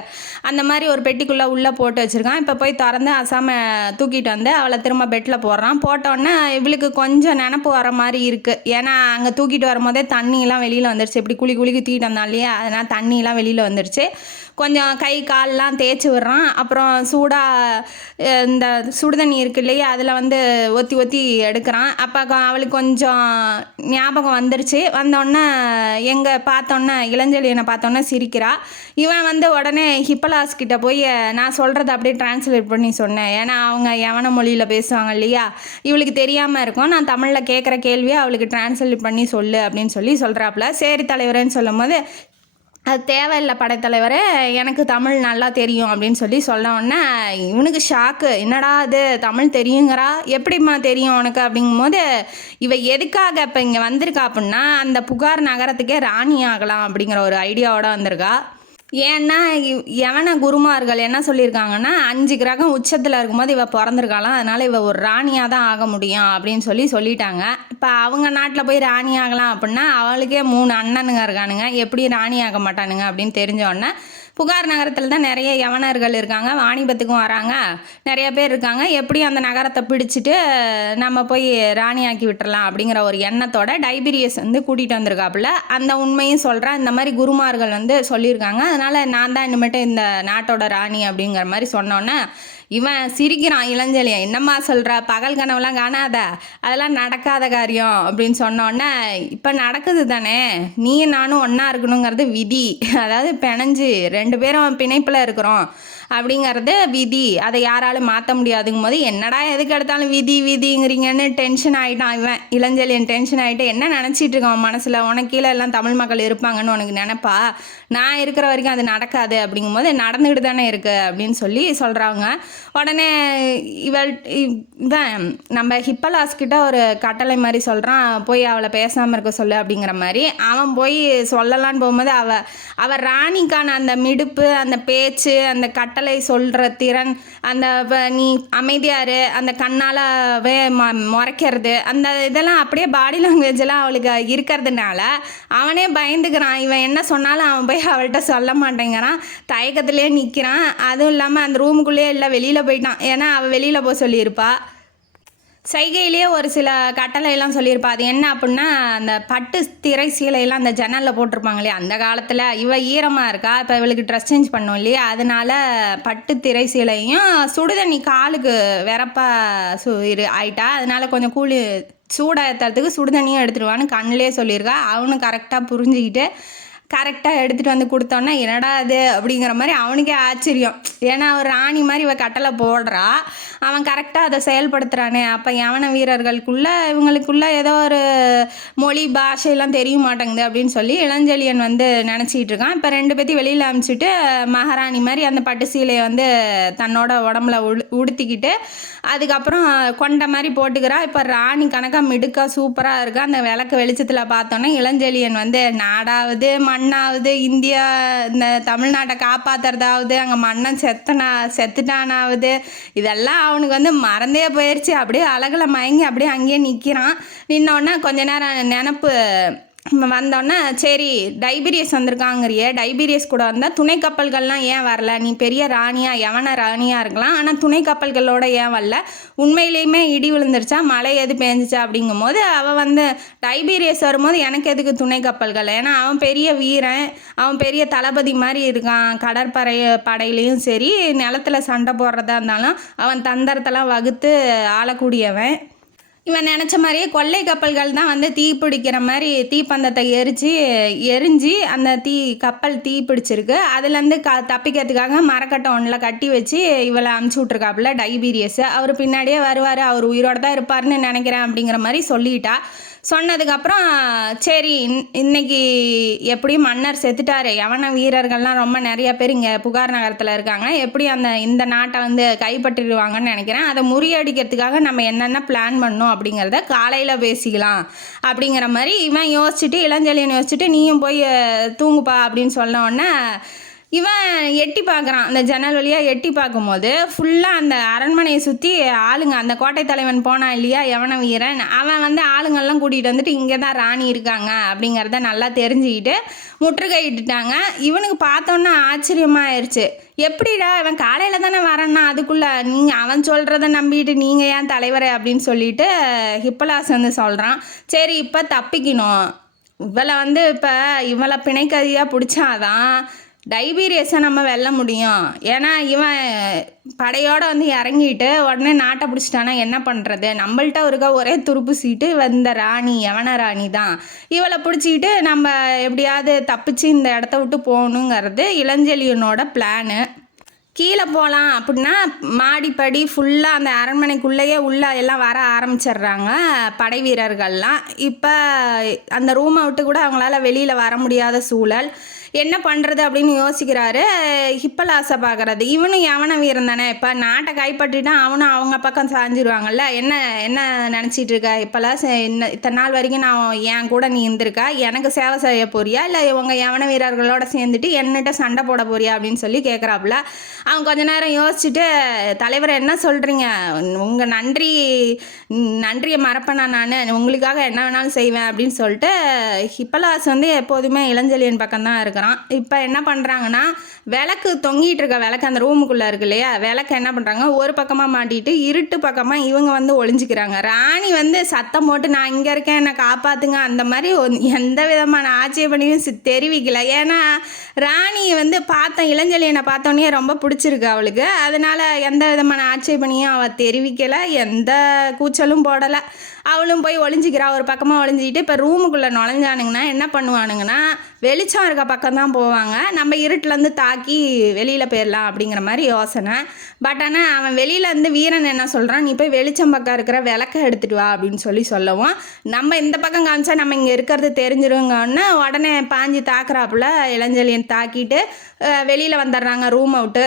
அந்த மாதிரி ஒரு பெட்டிக்குள்ளே உள்ளே போட்டு வச்சுருக்கான். இப்போ போய் திறந்து அசாம தூக்கிட்டு வந்து அவளை திரும்ப பெட்டில் போடுறான். போட்டோன்னே இவளுக்கு கொஞ்சம் நினப்பு வர மாதிரி இருக்குது. ஏன்னா அங்கே தூக்கிட்டு வரும்போதே தண்ணியெலாம் வெளியில் வந்துடுச்சு. இப்படி குளிக்கு தூக்கிட்டு வந்தான் இல்லையா, அதனால் தண்ணியெலாம் வெளியில் வந்துடுச்சு. கொஞ்சம் கை கால்லாம் தேய்ச்சி விடுறான். அப்புறம் சூடாக இந்த சுடுதண்ணி இருக்கு இல்லையா, அதில் வந்து ஒத்தி ஒத்தி எடுக்கிறான். அப்போ அவளுக்கு கொஞ்சம் ஞாபகம் வந்துருச்சு. வந்தோடனே எங்கே பார்த்தோன்னே இளஞ்செழியனை பார்த்தோன்னே சிரிக்கிறா. இவன் வந்து உடனே ஹிப்பலாஸ் கிட்ட போய் நான் சொல்கிறத அப்படியே டிரான்ஸ்லேட் பண்ணி சொன்னேன். ஏன்னா அவங்க யவன மொழியில் பேசுவாங்க இல்லையா, இவளுக்கு தெரியாமல் இருக்கும். நான் தமிழில் கேட்குற கேள்வியை அவளுக்கு டிரான்ஸ்லேட் பண்ணி சொல்லு அப்படின்னு சொல்லி சொல்கிறாப்புல. சரி தலைவரேன்னு சொல்லும் போது, அது தேவையில்லை படைத்தலைவரே, எனக்கு தமிழ் நல்லா தெரியும் அப்படின்னு சொல்லி சொல்ல உடனே இவனுக்கு ஷாக்கு. என்னடா அது தமிழ் தெரியுங்கிறா, எப்படிம்மா தெரியும் உனக்கு அப்படிங்கும்போது, இவ எதுக்காக இப்போ இங்கே வந்திருக்கா அப்படின்னா, அந்த புகார் நகரத்துக்கே ராணி ஆகலாம் அப்படிங்கிற ஒரு ஐடியாவோட வந்திருக்கா. ஏன்னா யவன குருமார்கள் என்ன சொல்லியிருக்காங்கன்னா, 5 கிரகம் உச்சத்தில் இருக்கும்போது இவ பிறந்திருக்காளாம், அதனால் இவ ஒரு ராணியாக தான் ஆக முடியும் அப்படின்னு சொல்லிட்டாங்க. இப்போ அவங்க நாட்டில் போய் ராணி ஆகலாம் அப்படின்னா அவளுக்கே 3 அண்ணனுங்க இருக்கானுங்க, எப்படி ராணி ஆக மாட்டானுங்க அப்படின்னு தெரிஞ்சோடனே, புகார் நகரத்தில் தான் நிறைய யவனர்கள் இருக்காங்க, வாணிபத்துக்கும் வராங்க, நிறைய பேர் இருக்காங்க, எப்படி அந்த நகரத்தை பிடிச்சிட்டு நம்ம போய் ராணியாக்கி விட்டுறலாம் அப்படிங்கிற ஒரு எண்ணத்தோட டைபீரியஸ் வந்து கூட்டிகிட்டு வந்திருக்காப்புல. அந்த உண்மையும் சொல்கிறேன், இந்த மாதிரி குருமார்கள் வந்து சொல்லியிருக்காங்க, அதனால் நான் தான் இனிமேட்டு இந்த நாட்டோட ராணி அப்படிங்கிற மாதிரி சொன்னோன்னே இவன் சிரிக்கிறான். இளஞ்செழியன், என்னம்மா சொல்கிற, பகல் கனவுலாம் காணாத, அதெல்லாம் நடக்காத காரியம் அப்படின்னு சொன்னோன்னே, இப்போ நடக்குது தானே, நீயும் நானும் ஒன்றா இருக்கணுங்கிறது விதி, அதாவது பிணைஞ்சு 2 பேரும் பிணைப்பில் இருக்கிறோம் அப்படிங்கிறது விதி, அதை யாராலும் மாற்ற முடியாதுங்கும் போது, என்னடா எதுக்கு எடுத்தாலும் விதி விதிங்கிறீங்கன்னு டென்ஷன் ஆகிட்டான் இவன். இளஞ்செழியன் டென்ஷன் ஆகிட்டு என்ன நினச்சிட்டு இருக்கான் மனசில், உனக்கு கீழே எல்லாம் தமிழ் மக்கள் இருப்பாங்கன்னு உனக்கு நினைப்பா, நான் இருக்கிற வரைக்கும் அது நடக்காது அப்படிங்கும்போது நடந்துக்கிட்டு தானே இருக்குது அப்படின்னு சொல்லி சொல்கிறாங்க. உடனே இவன் நம்ம ஹிப்பலாஸ் கிட்ட ஒரு கட்டளை மாதிரி சொல்கிறான், போய் அவளை பேசாமல் இருக்க சொல்லு அப்படிங்கிற மாதிரி. அவன் போய் சொல்லலான்னு போகும்போது அவள் ராணிக்கான அந்த மிடுப்பு, அந்த பேச்சு, அந்த கட்டளை சொல்கிற திறன், அந்த நீ அமைதியாரு, அந்த கண்ணால் முறைக்கிறது, அந்த இதெல்லாம் அப்படியே பாடி லாங்குவேஜ் எல்லாம் அவளுக்கு இருக்கிறதுனால அவனே பயந்துக்கிறான். இவன் என்ன சொன்னாலும் அவன் போய் அவள்கிட்ட சொல்ல மாட்டேங்கிறான், தயக்கத்திலே நிற்கிறான். அதுவும் இல்லாமல் அந்த ரூமுக்குள்ளேயே இல்லை, வெளியில் போயிட்டான். ஏன்னா அவள் வெளியில் போய் சொல்லியிருப்பா. சைகையிலேயே ஒரு சில கட்டளையெல்லாம் சொல்லியிருப்பா. அது என்ன அப்படின்னா, அந்த பட்டு திரை சீலையெல்லாம் அந்த ஜன்னலில் போட்டிருப்பாங்க இல்லையா, அந்த காலத்தில் இவ ஈரமாக இருக்கா, இப்போ இவளுக்கு ட்ரெஸ் சேஞ்ச் பண்ணும் இல்லையா, அதனால பட்டு திரை சீலையும் சுடுதண்ணி காலுக்கு வெறப்பா ஆயிட்டா, அதனால கொஞ்சம் சூடாக ஏற்றுறதுக்கு சுடுதண்ணியும் எடுத்துருவான்னு கண்ணிலே சொல்லியிருக்கா. அவனும் கரெக்டாக புரிஞ்சுக்கிட்டு கரெக்டாக எடுத்துகிட்டு வந்து கொடுத்தோன்னா, என்னடா அது அப்படிங்கிற மாதிரி அவனுக்கே ஆச்சரியம். ஏன்னா ஒரு ராணி மாதிரி இவ கட்டளை போடுறா, அவன் கரெக்டாக அதை செயல்படுத்துகிறானே. அப்போ யவன வீரர்களுக்குள்ளே இவங்களுக்குள்ளே ஏதோ ஒரு மொழி பாஷையெல்லாம் தெரிய மாட்டேங்குது அப்படின்னு சொல்லி இளஞ்செழியன் வந்து நினச்சிக்கிட்டு இருக்கான். இப்போ 2 பேத்தையும் வெளியில் அனுப்பிச்சிட்டு மகாராணி மாதிரி அந்த பட்டு சீலையை வந்து தன்னோட உடம்புல உடுத்திக்கிட்டு அதுக்கப்புறம் கொண்ட மாதிரி போட்டுக்கிறா. இப்போ ராணி கணக்காக மிடுக்கா சூப்பராக இருக்கா. அந்த விளக்கு வெளிச்சத்தில் பார்த்தோன்னே இளஞ்செழியன் வந்து, நாடாவது மண்ணாவது இந்தியா இந்த தமிழ்நாட்டை காப்பாற்றுறதாவது அங்கே மன்னன் செத்துட்டானாவது இதெல்லாம் அவனுக்கு வந்து மறந்தே போயிடுச்சு. அப்படியே அழகில் மயங்கி அப்படியே அங்கேயே நிற்கிறான். நின்னோடனே கொஞ்ச நேரம் நினப்பு வந்தோடனே சரி டைபீரியஸ் வந்திருக்காங்கறியே, டைபீரியஸ் கூட வந்தால் துணை கப்பல்கள்லாம் ஏன் வரல, நீ பெரிய ராணியாக யவன ராணியாக இருக்கலாம், ஆனால் துணை கப்பல்களோட ஏன் வரல, உண்மையிலேயுமே இடி விழுந்துருச்சா மழை எது பேஞ்சிச்சா அப்படிங்கும் போது அவள் வந்து டைபீரியஸ் வரும்போது எனக்கு எதுக்கு துணை கப்பல்கள், ஏன்னா அவன் பெரிய வீரன், அவன் பெரிய தளபதி மாதிரி இருக்கான், படையிலையும் சரி நிலத்தில் சண்டை போடுறதா இருந்தாலும் அவன் தந்திரத்தெல்லாம் வகுத்து ஆளக்கூடியவன். இவன் நினச்ச மாதிரியே கொள்ளை கப்பல்கள் தான் வந்து தீ பிடிக்கிற மாதிரி தீப்பந்தத்தை எரிஞ்சு அந்த கப்பல் தீ பிடிச்சிருக்கு. அதுலேருந்து தப்பிக்கிறதுக்காக மரக்கட்டை ஒன்றில் கட்டி வச்சு இவளை அமுச்சு விட்ருக்காப்புல டைபீரியஸ். அவர் பின்னாடியே வருவார், அவர் உயிரோடு தான் இருப்பார்னு நினைக்கிறேன் அப்படிங்கிற மாதிரி சொல்லிட்டா. சொன்னதுக்கப்புறம் சரி இன்னைக்கு எப்படியும் மன்னர் செத்துட்டார், யவன வீரர்கள்லாம் ரொம்ப நிறைய பேர் இங்கே புகார் நகரத்தில் இருக்காங்க, எப்படி இந்த நாட்டை வந்து கைப்பற்றிடுவாங்கன்னு நினைக்கிறேன், அதை முறியடிக்கிறதுக்காக நம்ம என்னென்ன பிளான் பண்ணோம் அப்படிங்கிறத காலையில் பேசிக்கலாம் அப்படிங்கிற மாதிரி இவன் யோசிச்சுட்டு இளஞ்செழியன் யோசிச்சுட்டு நீயும் போய் தூங்குப்பா அப்படின்னு சொன்ன உடனே இவன் எட்டி பார்க்குறான். அந்த ஜன்னல் வழியாக எட்டி பார்க்கும்போது ஃபுல்லாக அந்த அரண்மனையை சுற்றி ஆளுங்க, அந்த கோட்டை தலைவன் போனான் இல்லையா யவன வீரன், அவன் வந்து ஆளுங்கள்லாம் கூட்டிகிட்டு வந்துட்டு இங்கே தான் ராணி இருக்காங்க அப்படிங்கிறத நல்லா தெரிஞ்சுக்கிட்டு முற்றுகையிட்டுட்டாங்க. இவனுக்கு பார்த்தோன்னா ஆச்சரியமாக ஆயிடுச்சு. எப்படிடா இவன் காலையில் தானே வரேன்னா அதுக்குள்ளே நீங்கள் அவன் சொல்கிறத நம்பிட்டு நீங்கள் ஏன் தலைவரே அப்படின்னு சொல்லிட்டு ஹிப்பலாஸ் வந்து சொல்கிறான். சரி இப்போ தப்பிக்கணும், இவளை வந்து இப்போ இவளை பிணைக்கதியாக பிடிச்சாதான் டைபீரியஸை நம்ம வெல்ல முடியும். ஏன்னா இவன் படையோடு வந்து இறங்கிட்டு உடனே நாட்டை பிடிச்சிட்டானா என்ன பண்ணுறது, நம்மள்ட்ட இருக்க ஒரே துருப்பு சீட்டு வந்த ராணி யவன ராணி தான், இவளை பிடிச்சிக்கிட்டு நம்ம எப்படியாவது தப்பிச்சு இந்த இடத்த விட்டு போகணுங்கிறது இளஞ்செழியனோட பிளானு. கீழே போகலாம் அப்படின்னா மாடிப்படி ஃபுல்லாக அந்த அரண்மனைக்குள்ளேயே உள்ளே எல்லாம் வர ஆரம்பிச்சிடுறாங்க படை வீரர்கள்லாம். இப்போ அந்த ரூமை விட்டு கூட அவங்களால வெளியில் வர முடியாத சூழல். என்ன பண்ணுறது அப்படின்னு யோசிக்கிறாரு. ஹிப்பலாஸை பார்க்குறது, இவனும் யவன வீரன் தானே, இப்போ நாட்டை கைப்பற்றிட்டான், அவனும் அவங்க பக்கம் சாஞ்சிருவாங்கல்ல, என்ன நினச்சிட்டு இருக்க ஹிப்பலாஸ், இத்தனை நாள் வரைக்கும் நான் என் கூட நீ இருந்திருக்கா, எனக்கு சேவை செய்ய போறியா இல்லை உங்கள் யவன வீரர்களோட சேர்ந்துட்டு என்னட்ட சண்டை போட போறியா அப்படின்னு சொல்லி கேட்குறாப்புல. அவன் கொஞ்ச நேரம் யோசிச்சுட்டு தலைவரை என்ன சொல்கிறீங்க, உங்கள் நன்றியை மறப்பேனா, நான் உங்களுக்காக என்ன வேணாலும் செய்வேன் அப்படின்னு சொல்லிட்டு ஹிப்பலாஸ் வந்து எப்போதுமே இளஞ்செழியன் பக்கம்தான் இருக்கிறான். இப்போ என்ன பண்ணுறாங்கன்னா விளக்கு தொங்கிட்டு இருக்க விளக்கு அந்த ரூமுக்குள்ளே இருக்கு இல்லையா, விளக்கு என்ன பண்ணுறாங்க ஒரு பக்கமாக மாட்டிட்டு இருட்டு பக்கமாக இவங்க வந்து ஒளிஞ்சிக்கிறாங்க. ராணி வந்து சத்தம் போட்டு நான் இங்கே இருக்கேன் என்னை காப்பாற்றுங்க அந்த மாதிரி எந்த விதமான ஆட்சேபனையும் தெரிவிக்கல. ஏன்னா ராணி வந்து இளஞ்செழியனை பார்த்தோன்னே ரொம்ப பிடிச்சிருக்கு அவளுக்கு, அதனால் எந்த விதமான ஆட்சேபனையும் அவள் தெரிவிக்கலை, எந்த கூச்சலும் போடலை. அவளும் போய் ஒளிஞ்சிக்கிறா, ஒரு பக்கமாக ஒளிஞ்சிக்கிட்டு. இப்போ ரூமுக்குள்ளே நுழைஞ்சானுங்கன்னா என்ன பண்ணுவானுங்கன்னா வெளிச்சம் இருக்க பக்கம் தான் போவாங்க, நம்ம இருட்டிலேருந்து தாக்கி வெளியில் போயிடலாம் அப்படிங்கிற மாதிரி யோசனை. பட் ஆனால் அவன் வெளியிலேருந்து வீரன் என்ன சொல்கிறான், நீ போய் வெளிச்சம் பக்கம் இருக்கிற விளக்க எடுத்துகிட்டு வா அப்படின்னு சொல்லவும் நம்ம இந்த பக்கம் காமிச்சா நம்ம இங்கே இருக்கிறது தெரிஞ்சிருங்கன்னு உடனே பாஞ்சி தாக்குறாப்புல இளஞ்செழியன் தாக்கிட்டு வெளியில் வந்துடுறாங்க ரூம் அவுட்டு.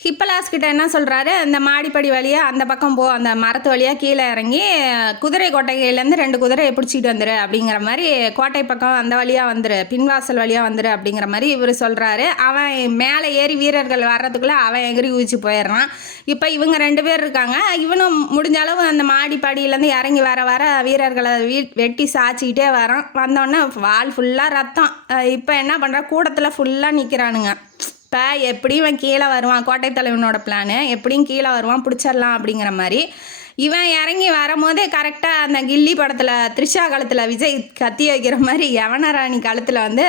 ஹிப்பலாஸ்கிட்ட என்ன சொல்கிறாரு, அந்த மாடிப்படி வழியாக அந்த பக்கம் அந்த மரத்து வழியாக கீழே இறங்கி குதிரை கோட்டையிலேருந்து 2 குதிரையை பிடிச்சிட்டு வந்துரு அப்படிங்கிற மாதிரி, கோட்டை பக்கம் அந்த வழியாக வந்துரு, பின்வாசல் வழியாக வந்துரு அப்படிங்கிற மாதிரி இவர் சொல்கிறாரு. அவன் மேலே ஏறி வீரர்கள் வர்றதுக்குள்ளே அவன் எகிரி ஊச்சி போயிடுறான். இப்போ இவங்க 2 பேர் இருக்காங்க, இவனும் முடிஞ்ச அளவு அந்த மாடிப்படியிலேருந்து இறங்கி வர வீரர்களை வெட்டி சாய்ச்சிக்கிட்டே வரான். வந்தோடனே வால் ஃபுல்லாக ரத்தம். இப்போ என்ன பண்ணுறா, கூடத்தில் ஃபுல்லாக நிற்கிறானுங்க. இப்போ எப்படியும் இவன் கீழே வருவான், கோட்டை தலைவனோட பிளானு எப்படியும் கீழே வருவான், பிடிச்சிடலாம் அப்படிங்கிற மாதிரி. இவன் இறங்கி வரும்போதே கரெக்டாக அந்த கில்லி படத்தில் த்ரிஷா கழுத்தில் விஜய் கத்தி வைக்கிற மாதிரி யவன ராணி கழுத்தில் வந்து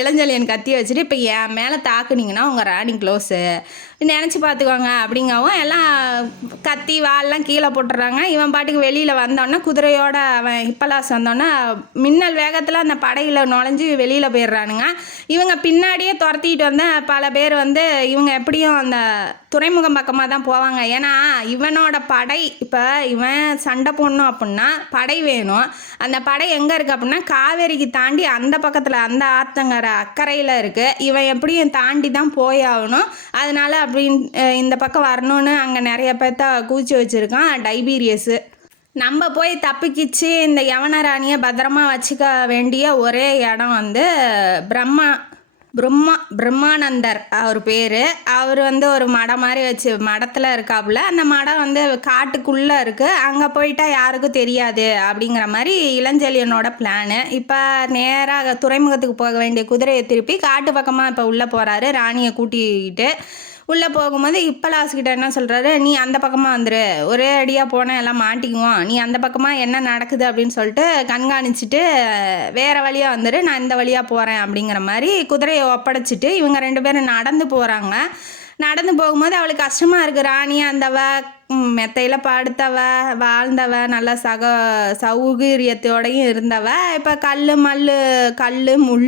இளஞ்செழியன் கத்தி வச்சுட்டு இப்போ என் மேலே தாக்குனீங்கன்னா உங்கள் ராணி க்ளோஸு நினச்சி பார்த்துக்கோங்க அப்படிங்கவும் எல்லாம் கத்தி வால்லாம் கீழே போட்டுடுறாங்க. இவன் பாட்டுக்கு வெளியில் வந்தோடனே குதிரையோட அவன் ஹிப்பலாஸ் வந்தோடனே மின்னல் வேகத்தில் அந்த படையில் நுழைஞ்சி வெளியில் போயிடுறானுங்க. இவங்க பின்னாடியே துரத்திட்டு வந்த பல பேர் வந்து இவங்க எப்படியும் அந்த துறைமுகம் பக்கமாக தான் போவாங்க. ஏன்னா இவனோட படை இப்போ இவன் சண்டை போடணும் அப்படின்னா படை வேணும். அந்த படை எங்கே இருக்குது அப்படின்னா காவேரிக்கு தாண்டி அந்த பக்கத்தில் அந்த ஆத்தங்கர அக்கறையில் இருக்குது. இவன் எப்படியும் தாண்டி தான் போயாகணும். அதனால் அப்படின்னு இந்த பக்கம் வரணும்னு அங்கே நிறைய பேர்த்த கூச்சி வச்சுருக்கான் டைபீரியஸு. நம்ம போய் தப்பிக்கிச்சு இந்த யவனராணியை பத்திரமா வச்சுக்க வேண்டிய ஒரே இடம் வந்து பிரம்மானந்தர் அவர் பேர். அவர் வந்து ஒரு மடம் மாதிரி வச்சு மடத்தில் இருக்காப்புல. அந்த மடம் வந்து காட்டுக்குள்ளே இருக்குது. அங்கே போயிட்டா யாருக்கும் தெரியாது அப்படிங்கிற மாதிரி இளஞ்செழியனோட பிளானு. இப்போ நேராக துறைமுகத்துக்கு போக வேண்டிய குதிரையை திருப்பி காட்டு பக்கமாக இப்போ உள்ளே போகிறாரு ராணியை கூட்டிக்கிட்டு. உள்ளே போகும்போது இப்பலாஸ்கிட்ட என்ன சொல்கிறாரு, நீ அந்த பக்கமாக வந்துரு, ஒரே அடியாக போனால் எல்லாம் மாட்டிக்குவோம், நீ அந்த பக்கமாக என்ன நடக்குது அப்படின்னு சொல்லிட்டு கண்காணிச்சிட்டு வேறு வழியாக வந்துரு, நான் இந்த வழியாக போகிறேன் அப்படிங்கிற மாதிரி குதிரையை ஒப்படைச்சிட்டு இவங்க 2 பேரும் நடந்து போகிறாங்க. நடந்து போகும்போது அவளுக்கு கஷ்டமாக இருக்குது. ராணி அந்தவ மெத்தையில் படுத்தவ வாழ்ந்தவ நல்ல சௌகரியத்தோடையும் இருந்தவ இப்போ கல் முள்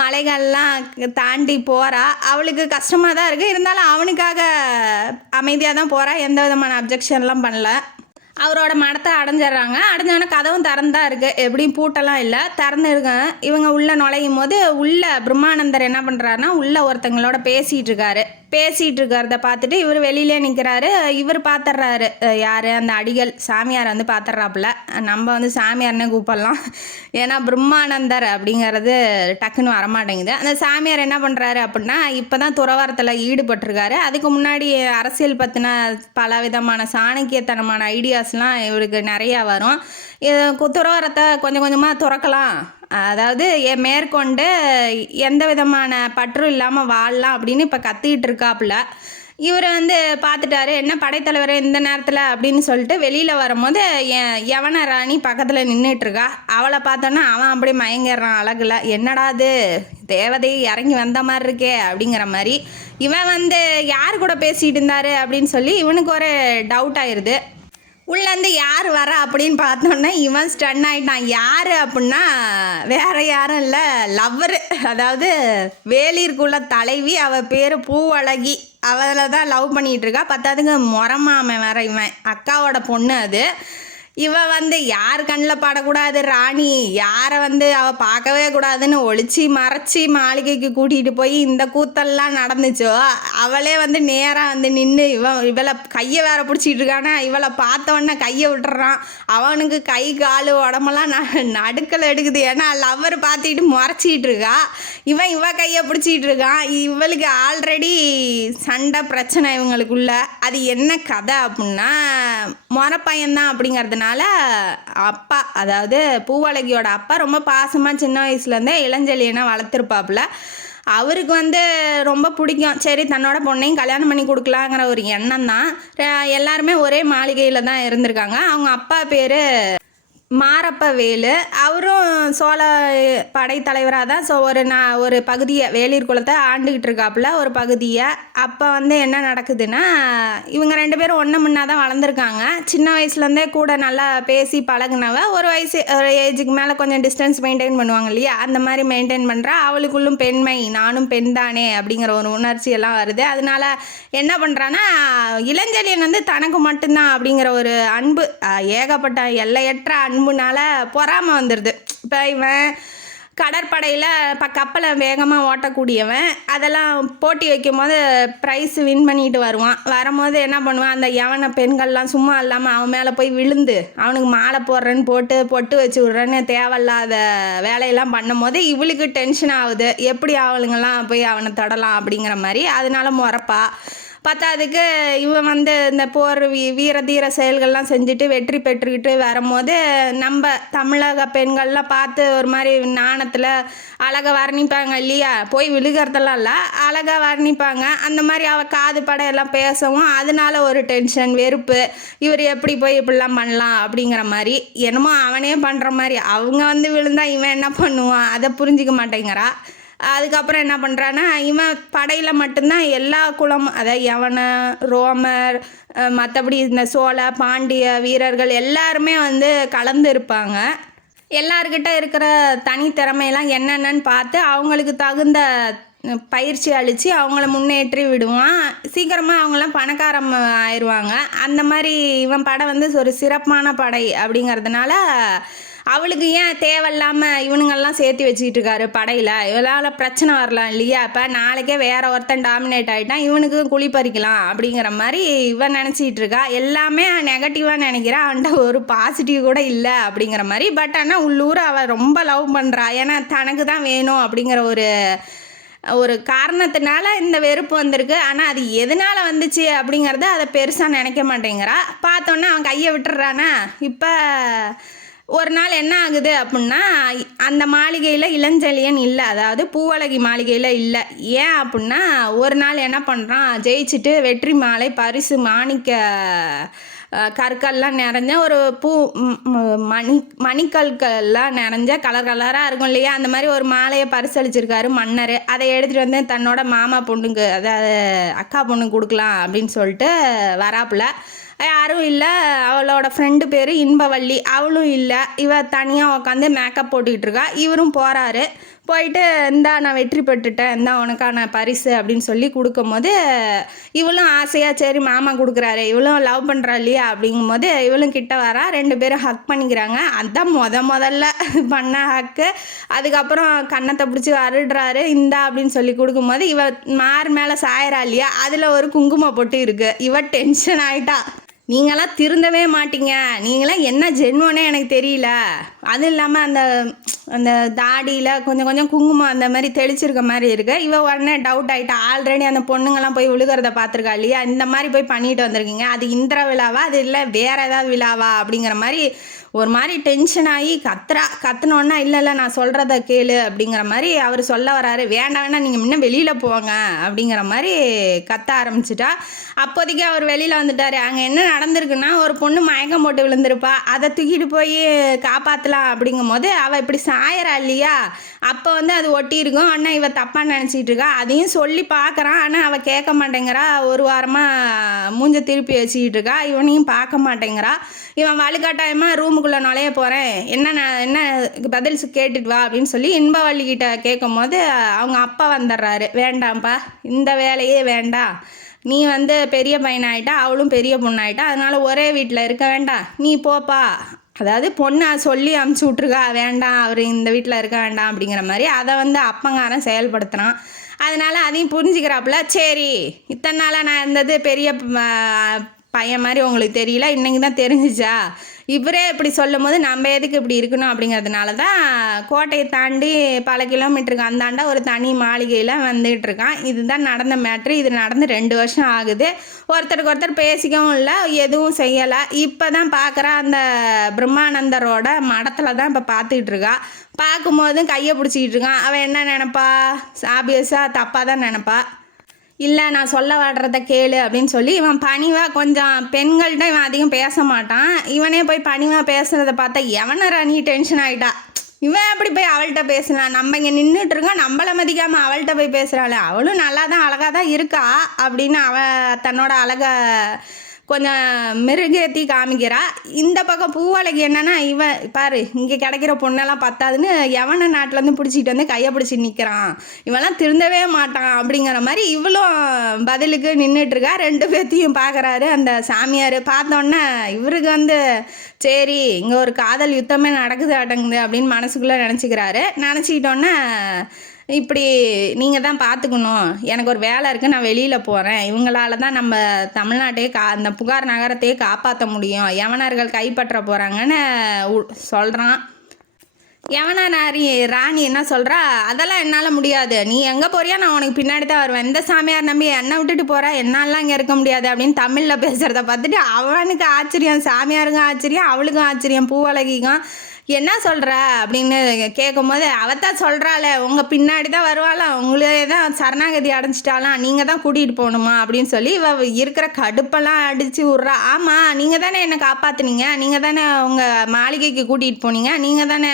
மலைகள்லாம் தாண்டி போகிறா. அவளுக்கு கஷ்டமாக தான் இருக்குது. இருந்தாலும் அவனுக்காக அமைதியாக தான் போகிறா. எந்த விதமான அப்ஜெக்ஷன்லாம் பண்ணல. அவரோட மடத்தை அடைஞ்சிட்றாங்க. அடைஞ்சோடனே கதவும் திறந்தா இருக்குது, எப்படியும் பூட்டெல்லாம் இல்லை, திறந்து இருக்கேன். இவங்க உள்ளே நுழையும் போது உள்ளே பிரம்மானந்தர் என்ன பண்ணுறாருன்னா உள்ளே ஒருத்தங்களோட பேசிகிட்டு இருக்கிறத பார்த்துட்டு இவர் வெளியிலே நிற்கிறாரு. இவர் பார்த்துட்றாரு, யார் அந்த அடிகள் சாமியார் வந்து பார்த்துட்றாப்புல. நம்ம வந்து சாமியார்னே கூப்பிடலாம், ஏன்னா பிரம்மானந்தர் அப்படிங்கிறது டக்குன்னு வரமாட்டேங்குது. அந்த சாமியார் என்ன பண்ணுறாரு அப்படின்னா இப்போ தான் துறவரத்தில் ஈடுபட்டிருக்காரு. அதுக்கு முன்னாடி அரசியல் பற்றின பல விதமான சாணக்கியத்தனமான ஐடியாஸ்லாம் இவருக்கு நிறையா வரும். துறவரத்தை கொஞ்சம் கொஞ்சமாக துறக்கலாம், அதாவது மேற்கொண்டு எந்த விதமான பற்றும் இல்லாமல் வாழலாம் அப்படின்னு இப்போ கத்திக்கிட்டு இருக்காப்புல. இவர் வந்து பார்த்துட்டாரு, என்ன படைத்தலைவர் இந்த நேரத்தில் அப்படின்னு சொல்லிட்டு வெளியில் வரும்போது யவன ராணி பக்கத்தில் நின்றுட்டுருக்கா. அவளை பார்த்தோன்னா அவன் அப்படியே மயங்கிடுறான் அழகில். என்னடா அது தேவதை இறங்கி வந்த மாதிரி இருக்கே அப்படிங்கிற மாதிரி. இவன் வந்து யார் கூட பேசிகிட்டு இருந்தாரு அப்படின்னு சொல்லி இவனுக்கு ஒரு டவுட் ஆயிடுது. உள்ளேருந்து யார் வர அப்படின்னு பார்த்தோன்னே இவன் ஸ்டன் ஆகிட்டான். யார் அப்படின்னா வேறு யாரும் இல்லை, லவ்வரு, அதாவது வேலிற்குள்ள தலைவி. அவள் பேர் பூவழகி. அவளை தான் லவ் பண்ணிகிட்ருக்கா. பத்தாதுங்க முறமாமன் வேற இவன், அக்காவோட பொண்ணு அது. இவன் வந்து யார் கண்ணில் படக்கூடாது, ராணி யாரை வந்து அவள் பார்க்கவே கூடாதுன்னு ஒளிச்சு மறைச்சி மாளிகைக்கு கூட்டிகிட்டு போய் இந்த கூத்தெல்லாம் நடந்துச்சோ, அவளே வந்து நேராக வந்து நின்று இவளை கையை வேற பிடிச்சிட்டு இருக்கானா. இவளை பார்த்தோன்னே கையை விட்டுறான். அவனுக்கு கை கால் உடம்பெல்லாம் நடுக்கல் எடுக்குது, ஏன்னா லவ்வர் பார்த்துக்கிட்டு முறைச்சிக்கிட்டு இருக்கா. இவ கையை பிடிச்சிக்கிட்டு இருக்கான். இவளுக்கு ஆல்ரெடி சண்டை பிரச்சனை இவங்களுக்குள்ள. அது என்ன கதை அப்படின்னா முறப்பையன்தான் அப்படிங்கிறதுனால அப்பா, அதாவது பூவழகியோட அப்பா ரொம்ப பாசமாக சின்ன வயசுலேருந்தே இளஞ்செழியனை வளர்த்துருப்பாப்புல. அவருக்கு வந்து ரொம்ப பிடிக்கும். சரி தன்னோட பொண்ணையும் கல்யாணம் பண்ணி கொடுக்கலாங்கிற ஒரு எண்ணம் தான். எல்லாருமே ஒரே மாளிகையில் தான் இருந்திருக்காங்க. அவங்க அப்பா பேர் மாரப்ப வேலு. அவரும் சோழ படைத்தலைவராக தான் ஒரு பகுதியை வேலூர் குளத்தை ஆண்டுக்கிட்டு இருக்காப்புல ஒரு பகுதியை. அப்போ வந்து என்ன நடக்குதுன்னா இவங்க 2 பேரும் ஒன்று முன்னா தான் வளர்ந்துருக்காங்க. சின்ன வயசுலேருந்தே கூட நல்லா பேசி பழகுனவ. ஒரு ஏஜுக்கு மேலே கொஞ்சம் டிஸ்டன்ஸ் மெயின்டைன் பண்ணுவாங்க இல்லையா, அந்த மாதிரி மெயின்டைன் பண்ணுறா. அவளுக்குள்ளும் பெண்மை, நானும் பெண் தானே அப்படிங்கிற ஒரு உணர்ச்சி எல்லாம் வருது. அதனால என்ன பண்ணுறான்னா இளஞ்செழியன் வந்து தனக்கு மட்டும்தான் அப்படிங்கிற ஒரு அன்பு, ஏகப்பட்ட எல்லையற்ற அன்புனால பொறாமல் வந்துடுது. இப்போ இவன் கடற்படையில் கப்பலை வேகமாக ஓட்டக்கூடியவன். அதெல்லாம் போட்டி வைக்கும் போது ப்ரைஸ் வின் பண்ணிட்டு வரும்போது என்ன பண்ணுவான், அந்த யவன பெண்கள்லாம் சும்மா இல்லாமல் அவன் மேலே போய் விழுந்து அவனுக்கு மாலை போடுறேன்னு பொட்டு வச்சு விட்றேன்னு தேவையில்லாத வேலையெல்லாம் பண்ணும்போது இவளுக்கு டென்ஷன் ஆகுது. எப்படி அவளுங்கெல்லாம் போய் அவனை தொடலாம் அப்படிங்கிற மாதிரி. அதனால முறப்பா. பத்தாதுக்கு இவன் வந்து இந்த போர் வீர தீர செயல்கள்லாம் செஞ்சுட்டு வெற்றி பெற்றுக்கிட்டு வரும்போது நம்ம தமிழக பெண்கள்லாம் பார்த்து ஒரு மாதிரி நாணத்தில் அழகாக வர்ணிப்பாங்க இல்லையா, போய் விழுகிறதெல்லாம் இல்லை, அழகாக வர்ணிப்பாங்க. அந்த மாதிரி அவள் காது படையெல்லாம் பேசவும் அதனால ஒரு டென்ஷன், வெறுப்பு. இவர் எப்படி போய் இப்படிலாம் பண்ணலாம் அப்படிங்கிற மாதிரி. என்னமோ அவனே பண்ணுற மாதிரி. அவங்க வந்து விழுந்தா இவன் என்ன பண்ணுவான், அதை புரிஞ்சிக்க மாட்டேங்கிறா. அதுக்கப்புறம் என்ன பண்ணுறான்னா இவன் படையில் மட்டும்தான் எல்லா குலமும், அதாவது யவன ரோமர் மற்றபடி இந்த சோழ பாண்டிய வீரர்கள் எல்லாருமே வந்து கலந்து இருப்பாங்க. எல்லார்கிட்ட இருக்கிற தனித்திறமையெல்லாம் என்னென்னு பார்த்து அவங்களுக்கு தகுந்த பயிற்சி அளித்து அவங்கள முன்னேற்றி விடுவான். சீக்கிரமாக அவங்களாம் பணக்காரம் ஆயிடுவாங்க. அந்த மாதிரி இவன் படை வந்து ஒரு சிறப்பான படை அப்படிங்கிறதுனால அவளுக்கு ஏன் தேவையில்லாமல் இவனுங்கெல்லாம் சேர்த்து வச்சுக்கிட்டு இருக்காரு படையில், இவளால் பிரச்சனை வரலாம் இல்லையா? இப்போ நாளைக்கே வேற ஒருத்தன் டாமினேட் ஆகிட்டான், இவனுக்கு குழி பறிக்கலாம் அப்படிங்கிற மாதிரி இவன் நினச்சிக்கிட்டு இருக்கா. எல்லாமே நெகட்டிவாக நினைக்கிறா, அவன்கிட்ட ஒரு பாசிட்டிவ் கூட இல்லை அப்படிங்கிற மாதிரி. பட் ஆனால் உள்ளூர் அவள் ரொம்ப லவ் பண்ணுறா, ஏன்னா தனக்கு தான் வேணும் அப்படிங்கிற ஒரு காரணத்தினால இந்த வெறுப்பு வந்திருக்கு. ஆனால் அது எதனால் வந்துச்சு அப்படிங்கிறத அதை பெருசாக நினைக்க மாட்டேங்கிறா. பார்த்தோன்னே அவன் கையை விட்டுறானா. இப்போ ஒரு நாள் என்ன ஆகுது அப்படின்னா, அந்த மாளிகையில் இளஞ்செழியன் இல்லை, அதாவது பூவழகி மாளிகையில் இல்லை. ஏன் அப்படின்னா, ஒரு நாள் என்ன பண்ணுறான், ஜெயிச்சுட்டு வெற்றி மாலை பரிசு மாணிக்க கற்கள்லாம் நிறைஞ்ச ஒரு மணிக்கற்கள்லாம் நிறைஞ்ச கலர் கலராக இருக்கும் இல்லையா, அந்த மாதிரி ஒரு மாலையை பரிசளிச்சிருக்காரு மன்னர். அதை எடுத்துகிட்டு வந்து தன்னோட மாமா பொண்ணுக்கு, அதாவது அக்கா பொண்ணுக்கு கொடுக்கலாம் அப்படின்னு சொல்லிட்டு வராப்புல. யாரும் இல்லை. அவளோட ஃப்ரெண்டு பேர் இன்பவள்ளி, அவளும் இல்லை. இவ தனியாக உட்காந்து மேக்கப் போட்டுக்கிட்டு இருக்கா. இவரும் போகிறாரு. போயிட்டு இந்தா நான் வெற்றி பெற்றுட்டேன், இந்தா உனக்கான பரிசு அப்படின்னு சொல்லி கொடுக்கும்போது இவளும் ஆசையாக சரி மாமா கொடுக்குறாரு, இவளும் லவ் பண்ணுறா இல்லையா அப்படிங்கும்போது இவளும் கிட்ட வரா. 2 பேரும் ஹக் பண்ணிக்கிறாங்க. அதுதான் முதல்ல பண்ண ஹக்கு. அதுக்கப்புறம் கன்னத்தை பிடிச்சி வருடுறாரு. இந்தா அப்படின்னு சொல்லி கொடுக்கும்போது இவ மார் மேலே சாயறா இல்லையா, அதில் ஒரு குங்கும பொட்டு இருக்குது. இவ டென்ஷன் ஆகிட்டா. நீங்களாம் திருந்தவே மாட்டீங்க, நீங்களாம் என்ன ஜென்மனே எனக்கு தெரியல. அதுவும் இல்லாமல் அந்த தாடியில் கொஞ்சம் கொஞ்சம் குங்குமம் அந்த மாதிரி தெளிச்சிருக்க மாதிரி இருக்கு. இவ உடனே டவுட் ஆகிட்டா. ஆல்ரெடி அந்த பொண்ணுங்கள்லாம் போய் விழுகிறத பார்த்துருக்கா இல்லையா, இந்த மாதிரி போய் பண்ணிட்டு வந்திருக்கீங்க, அது இந்திர விழாவா, அது இல்லை வேறு ஏதாவது விழாவா அப்படிங்கிற மாதிரி ஒரு மாதிரி டென்ஷன் ஆகி கத்துனோன்னா இல்லை நான் சொல்கிறத கேளு அப்படிங்கிற மாதிரி அவர் சொல்ல வராரு. வேண்டாம் நீங்கள் முன்ன வெளியில் போங்க அப்படிங்கிற மாதிரி கத்த ஆரம்பிச்சிட்டா. அப்போதைக்கு அவர் வெளியில் வந்துட்டார். அங்கே என்ன நடந்திருக்குன்னா, ஒரு பொண்ணு மயக்கம் போட்டு விழுந்திருப்பா, அதை தூக்கிட்டு போய் காப்பாற்றலாம் அப்படிங்கும் போது அவள் இப்படி சாயறா இல்லையா, அப்போ அது ஒட்டியிருக்கும். ஆனால் இவள் தப்பாக நினச்சிட்டு இருக்கா. அதையும் சொல்லி பார்க்குறான், ஆனால் அவள் கேட்க மாட்டேங்கிறா. ஒரு வாரமாக மூஞ்ச திருப்பி வச்சுக்கிட்டு இருக்கா. இவனையும் பார்க்க மாட்டேங்கிறா. இவன் வலுக்கட்டாயமாக ரூமுக்குள்ளே நுழைய போகிறேன், என்ன பதில் கேட்டுட்டு வா அப்படின்னு சொல்லி இன்பவள்ளிக்கிட்ட கேட்கும் போது அவங்க அப்பா வந்துடுறாரு. வேண்டாம்ப்பா, இந்த வேலையே வேண்டாம், நீ பெரிய பையனாயிட்டா, அவளும் பெரிய பொண்ணாயிட்டா, அதனால ஒரே வீட்டில் இருக்க வேண்டாம், நீ போப்பா. அதாவது பொண்ணை சொல்லி அமுச்சு விட்ருக்கா, வேண்டாம் அவர் இந்த வீட்டில் இருக்க வேண்டாம் அப்படிங்கிற மாதிரி. அதை அப்பங்காரன் செயல்படுத்துகிறான். அதனால் அதையும் புரிஞ்சுக்கிறாப்புல. சரி, இத்தனை நாளாக நான் இருந்தது பெரிய பையன் மாதிரி உங்களுக்கு தெரியல, இன்றைக்கி தான் தெரிஞ்சிச்சா, இவரே இப்படி சொல்லும் போது நம்ம எதுக்கு இப்படி இருக்கணும் அப்படிங்கிறதுனால தான் கோட்டையை தாண்டி பல கிலோமீட்டருக்கு அந்தாண்டா ஒரு தனி மாளிகையில் வந்துகிட்டு இருக்கான். இதுதான் நடந்த மேட்ரு. இது நடந்து 2 வருஷம் ஆகுது. ஒருத்தருக்கு ஒருத்தர் பேசிக்கவும் இல்லை, எதுவும் செய்யலை. இப்போ தான் பார்க்குறா, அந்த பிரம்மானந்தரோட மடத்தில் தான் இப்போ பார்த்துக்கிட்டு இருக்கா. பார்க்கும்போதும் கையை பிடிச்சிக்கிட்டு இருக்கான். அவன் என்ன நினைப்பா, ஆபியஸாக தப்பாக தான் நினைப்பா. இல்லை நான் சொல்ல வர்றத கேளு அப்படின்னு சொல்லி இவன் பணிவாக, கொஞ்சம் பெண்கள்கிட்ட இவன் அதிகம் பேச மாட்டான். இவனே போய் பணிவாக பேசுகிறத பார்த்தா எவனரா நீ டென்ஷன் ஆகிட்டா. இவன் எப்படி போய் அவள்கிட்ட பேசலாம், நம்ம இங்கே நின்றுட்டு இருக்கோம், நம்மளை மதிக்காமல் அவள்கிட்ட போய் பேசுகிறாள், அவளும் நல்லா தான் அழகாக தான் இருக்கா அப்படின்னு அவன் தன்னோட அழகை கொஞ்சம் மிருகேற்றி காமிக்கிறா. இந்த பக்கம் பூவழகி என்னன்னா, இவன் பாரு இங்கே கிடைக்கிற பொண்ணெல்லாம் பத்தாதுன்னு எவனை நாட்டிலேருந்து பிடிச்சிட்டு கையை பிடிச்சி நிற்கிறான், இவெல்லாம் திருந்தவே மாட்டான் அப்படிங்கிற மாதிரி இவளும் பதிலுக்கு நின்றுட்டுருக்கா. 2 பேர்த்தையும் பார்க்குறாரு அந்த சாமியார். பார்த்தோன்னே இவருக்கு சரி இங்கே ஒரு காதல் யுத்தமே நடக்குது அடங்குது அப்படின்னு மனசுக்குள்ளே நினச்சிக்கிட்டோன்னே, இப்படி நீங்கள் தான் பார்த்துக்கணும், எனக்கு ஒரு வேலை இருக்குது, நான் வெளியில் போகிறேன், இவங்களால தான் நம்ம தமிழ்நாட்டையே அந்த புகார் நகரத்தையே காப்பாற்ற முடியும், யவனர்கள் கைப்பற்ற போகிறாங்கன்னு சொல்கிறான். யவன ராணி என்ன சொல்கிறா, அதெல்லாம் என்னால் முடியாது, நீ எங்கே போறியா, நான் உனக்கு பின்னாடி தான் வருவேன், இந்த சாமியார் நம்பி என்னை விட்டுட்டு போகிறா, என்னாலாம் இங்கே இருக்க முடியாது அப்படின்னு தமிழில் பேசுகிறத பார்த்துட்டு அவனுக்கு ஆச்சரியம், சாமியாருக்கும் ஆச்சரியம், அவளுக்கும் ஆச்சரியம், பூவழகிக்கும். என்ன சொல்கிற அப்படின்னு கேட்கும்போது, அவத்தான் சொல்கிறாளே உங்கள் பின்னாடி தான் வருவாளா, உங்களே தான் சரணாகதி அடைஞ்சிட்டாலாம், நீங்கள் தான் கூட்டிகிட்டு போகணுமா அப்படின்னு சொல்லி இவ இருக்கிற கடுப்பெல்லாம் அடித்து விட்றா. ஆமாம், நீங்கள் தானே என்னை காப்பாற்றுனீங்க, நீங்கள் தானே உங்கள் மாளிகைக்கு கூட்டிகிட்டு போனீங்க, நீங்கள் தானே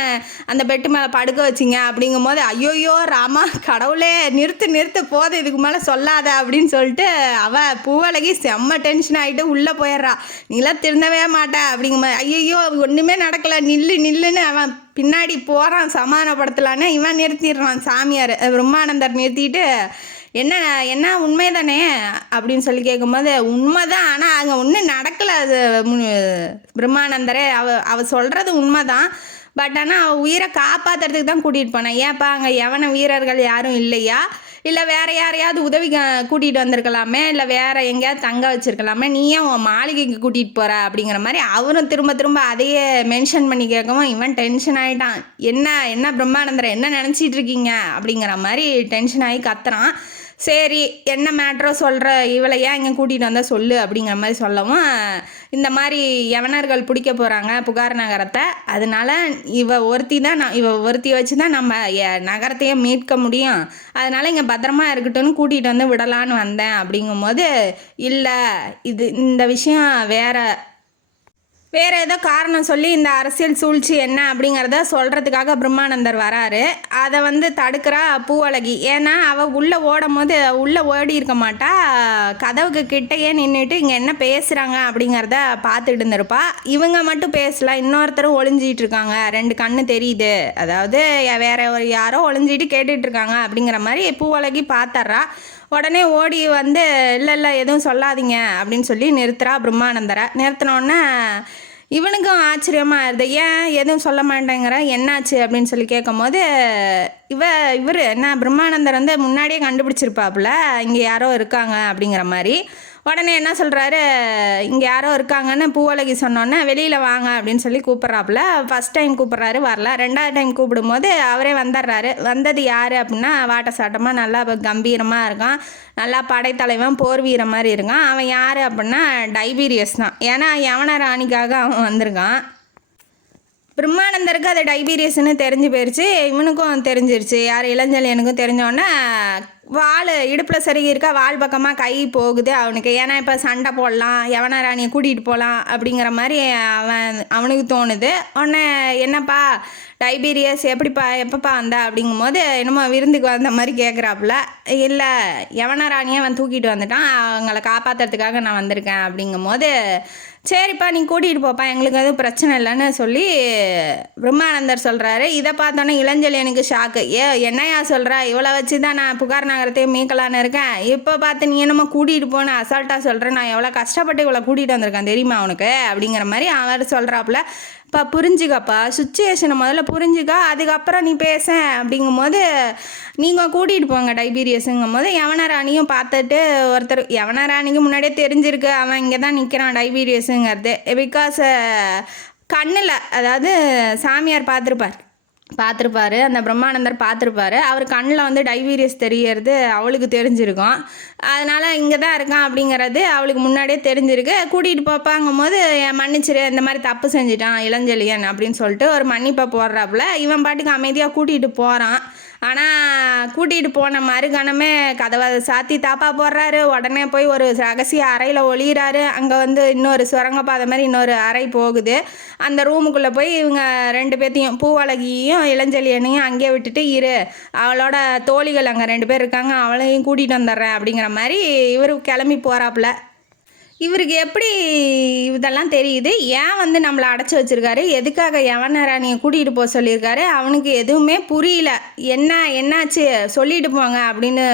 அந்த பெட்டு மேலே படுக்க வச்சிங்க அப்படிங்கும் போது, ஐயோயோ ராமா கடவுளே நிறுத்து போதும், இதுக்கு மேலே சொல்லாத அப்படின்னு சொல்லிட்டு அவள் பூவழகி செம்ம டென்ஷன் ஆகிட்டு உள்ளே போயிடுறா. நீலாம் திருந்தவே மாட்டேன் அப்படிங்கும்போது, ஐயோ ஒன்றுமே நடக்கலை, நில்லுன்னு அவன் பின்னாடி போகிறான் சமாதானப்படுத்தலான்னு. இவன் நிறுத்திடுறான் சாமியார், பிரம்மானந்தர் நிறுத்திட்டு, என்ன உண்மை தானே அப்படின்னு சொல்லி கேட்கும்போது, உண்மைதான், ஆனால் அங்கே ஒன்றும் நடக்கலை, அது பிரம்மானந்தரே அவ சொல்கிறது உண்மைதான், பட் ஆனால் அவள் உயிரை காப்பாற்றுறதுக்கு தான் கூட்டிகிட்டு போனேன். ஏன்ப்பா அங்கே எவன வீரர்கள் யாரும் இல்லையா, இல்லை வேறு யாரையாவது உதவி கூட்டிகிட்டு வந்திருக்கலாமே, இல்லை வேறு எங்கேயாவது தங்க வச்சுருக்கலாமே, நீ ஏன் உன் மாளிகைக்கு கூட்டிகிட்டு போகிற அப்படிங்கிற மாதிரி அவரும் திரும்ப திரும்ப அதையே மென்ஷன் பண்ணி கேட்கவும் இவன் டென்ஷன் ஆகிட்டான். என்ன பிரம்மானந்தர் என்ன நினச்சிட்டு இருக்கீங்க அப்படிங்கிற மாதிரி டென்ஷன் ஆகி கத்துறான். சரி என்ன மேட்ரோ சொல்கிற, இவளை ஏன் இங்கே கூட்டிகிட்டு வந்தால் சொல்லு அப்படிங்கிற மாதிரி சொல்லவும், இந்த மாதிரி யவனர்கள் பிடிக்க போகிறாங்க புகார் நகரத்தை, அதனால இவ ஒருத்தி வச்சு தான் நம்ம நகரத்தையே மீட்க முடியும், அதனால் இங்கே பத்திரமா இருக்கட்டும்னு கூட்டிகிட்டு வந்து விடலான்னு வந்தேன் அப்படிங்கும்போது, இல்லை இந்த விஷயம் வேறு ஏதோ காரணம் சொல்லி இந்த அரசியல் சூழ்ச்சி என்ன அப்படிங்கிறத சொல்கிறதுக்காக பிரம்மானந்தர் வராரு. அதை தடுக்கிறா பூவழகி. ஏன்னா அவள் உள்ளே ஓடும் போது உள்ளே ஓடி இருக்க மாட்டா, கதவுக்கு கிட்டையே நின்றுட்டு இங்கே என்ன பேசுகிறாங்க அப்படிங்கிறத பார்த்துட்டு இருந்திருப்பா. இவங்க மட்டும் பேசலாம், இன்னொருத்தரும் ஒளிஞ்சிட்டு இருக்காங்க, 2 கண்ணு தெரியுது, அதாவது வேற யாரோ ஒளிஞ்சிட்டு கேட்டுட்ருக்காங்க அப்படிங்கிற மாதிரி பூவழகி பார்த்துட்றா. உடனே ஓடி இல்லை எதுவும் சொல்லாதீங்க அப்படின்னு சொல்லி நிறுத்துறா பிரம்மானந்தரை. நிறுத்தினோடனே இவனுக்கும் ஆச்சரியமாக இருது, ஏன் எதுவும் சொல்ல மாட்டேங்கிற, என்னாச்சு அப்படின்னு சொல்லி கேட்கும் போது இவர் என்ன பிரம்மானந்தர் முன்னாடியே கண்டுபிடிச்சிருப்பாப்புல இங்கே யாரோ இருக்காங்க அப்படிங்கிற மாதிரி. உடனே என்ன சொல்கிறாரு, இங்கே யாரோ இருக்காங்கன்னு பூவழகி சொன்னோன்னே வெளியில் வாங்க அப்படின்னு சொல்லி கூப்பிட்றாப்புல. ஃபஸ்ட் டைம் கூப்பிட்றாரு, வரல. 2வது டைம் கூப்பிடும்போது அவரே வந்துடுறாரு. வந்தது யார் அப்படின்னா வாட்ட சாட்டமாக நல்லா கம்பீரமாக இருக்கான், நல்லா படைத்தலைவன் போர் வீர மாதிரி இருக்கான். அவன் யார் அப்படின்னா டைபீரியஸ் தான். ஏன்னா யவன ராணிக்காக அவன் வந்திருக்கான். பிரம்மானந்தருக்கு அது டைபீரியஸ்ன்னு தெரிஞ்சு போயிடுச்சு, இவனுக்கும் தெரிஞ்சிருச்சு, யார் இளஞ்செழியனுக்கும் தெரிஞ்சோடனே வாள் இடுப்பில் சருகி இருக்கா, வால் பக்கமாக கை போகுது அவனுக்கு. ஏன்னா இப்போ சண்டை போடலாம், யவன ராணியை கூட்டிகிட்டு போகலாம் அப்படிங்கிற மாதிரி அவனுக்கு தோணுது. உடனே என்னப்பா டைபீரியஸ் எப்பப்பா வந்தா அப்படிங்கும்போது என்னமோ விருந்துக்கு வந்த மாதிரி கேட்குறாப்புல. இல்லை யவன ராணியை அவன் தூக்கிட்டு வந்துட்டான், அவங்கள காப்பாற்றுறதுக்காக நான் வந்திருக்கேன் அப்படிங்கும்போது, சரிப்பா நீ கூட்டிகிட்டு போப்பா, எங்களுக்கு எதுவும் பிரச்சனை இல்லைன்னு சொல்லி பிரம்மானந்தர் சொல்கிறாரு. இதை பார்த்தோன்னே இளஞ்செழியனுக்கு ஷாக்கு. என்னையா சொல்கிற, இவளை வச்சு தான் நான் புகார் நகரத்தையே மீட்கலான்னு இருக்கேன், இப்போ பார்த்து நீ என்னமோ கூட்டிகிட்டு போன அசால்ட்டாக சொல்கிறேன், நான் எவ்வளோ கஷ்டப்பட்டு இவளை கூட்டிகிட்டு வந்திருக்கேன் தெரியுமா அவனுக்கு அப்படிங்கிற மாதிரி அவர் சொல்கிறாப்புல. இப்போ புரிஞ்சுக்கப்பா, சுச்சுவேஷனை முதல்ல புரிஞ்சுக்கா, அதுக்கப்புறம் நீ பேச அப்படிங்கும்போது, நீங்கள் கூட்டிகிட்டு போங்க டைபீரியஸுங்கும் போது யவன ராணியும் பார்த்துட்டு ஒருத்தர், யவன ராணிக்கு முன்னாடியே தெரிஞ்சிருக்கு அவன் இங்கே தான் நிற்கிறான் டைபீரியஸுங்கிறது. பிகாஸ் கண்ணில், அதாவது சாமியார் பார்த்துருப்பாரு, அந்த பிரம்மானந்தர் பார்த்துருப்பாரு, அவர் கண்ணில் டைபீரியஸ் தெரியறது அவளுக்கு தெரிஞ்சிருக்கும். அதனால் இங்கே தான் இருக்கான் அப்படிங்கிறது அவளுக்கு முன்னாடியே தெரிஞ்சிருக்கு. கூட்டிகிட்டு போப்பாங்கும் போது மன்னிச்சிரு, இந்த மாதிரி தப்பு செஞ்சிட்டான் இளஞ்செழியன் அப்படின்னு சொல்லிட்டு ஒரு மன்னிப்பை போடுறாப்புல. இவன் பாட்டுக்கு அமைதியாக கூட்டிகிட்டு போகிறான். ஆனால் கூட்டிகிட்டு போன மறுகணமே கதவை சாத்தி தாப்பா போடுறாரு. உடனே போய் ஒரு ரகசிய அறையில் ஒளிகிறாரு. அங்கே இன்னொரு சுரங்கப்பாதை மாதிரி இன்னொரு அறை போகுது. அந்த ரூமுக்குள்ளே போய் இவங்க 2 பேர்த்தையும், பூவழகியையும் இளஞ்செழியனையும் அங்கேயே விட்டுட்டு அவளோட தோழிகள் அங்கே 2 பேர் இருக்காங்க, அவளையும் கூட்டிகிட்டு வந்துடுறேன் அப்படிங்கிற மாதிரி இவர் கிளம்பி போகிறாப்புல. இவருக்கு எப்படி இதெல்லாம் தெரியுது, ஏன் நம்மளை அடைச்சி வச்சுருக்காரு, எதுக்காக யவன ராணியை கூட்டிகிட்டு போக சொல்லியிருக்காரு, அவனுக்கு எதுவுமே புரியல. என்னாச்சு சொல்லிட்டு போங்க அப்படின்னு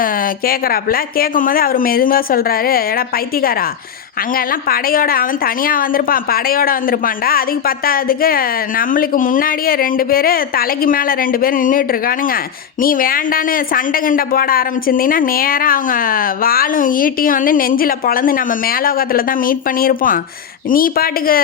கேட்குறாப்புல. கேட்கும்போது அவர் மெதுவாக சொல்கிறாரு, ஏடா பைத்தியக்காரா, அங்கெல்லாம் அவன் தனியாக படையோடு வந்திருப்பான்டா, அதுக்கு பத்தாததுக்கு நம்மளுக்கு முன்னாடியே 2 பேர் தலைக்கு மேலே 2 பேர் நின்றுட்டு இருக்கானுங்க, நீ வேண்டான்னு சண்டை கிண்டை போட ஆரம்பிச்சிருந்தீங்கன்னா நேராக அவங்க வாளும் ஈட்டியும் நெஞ்சில் பொழந்து நம்ம மேலோகத்தில் தான் மீட் பண்ணியிருப்போம், நீ பாட்டுக்கு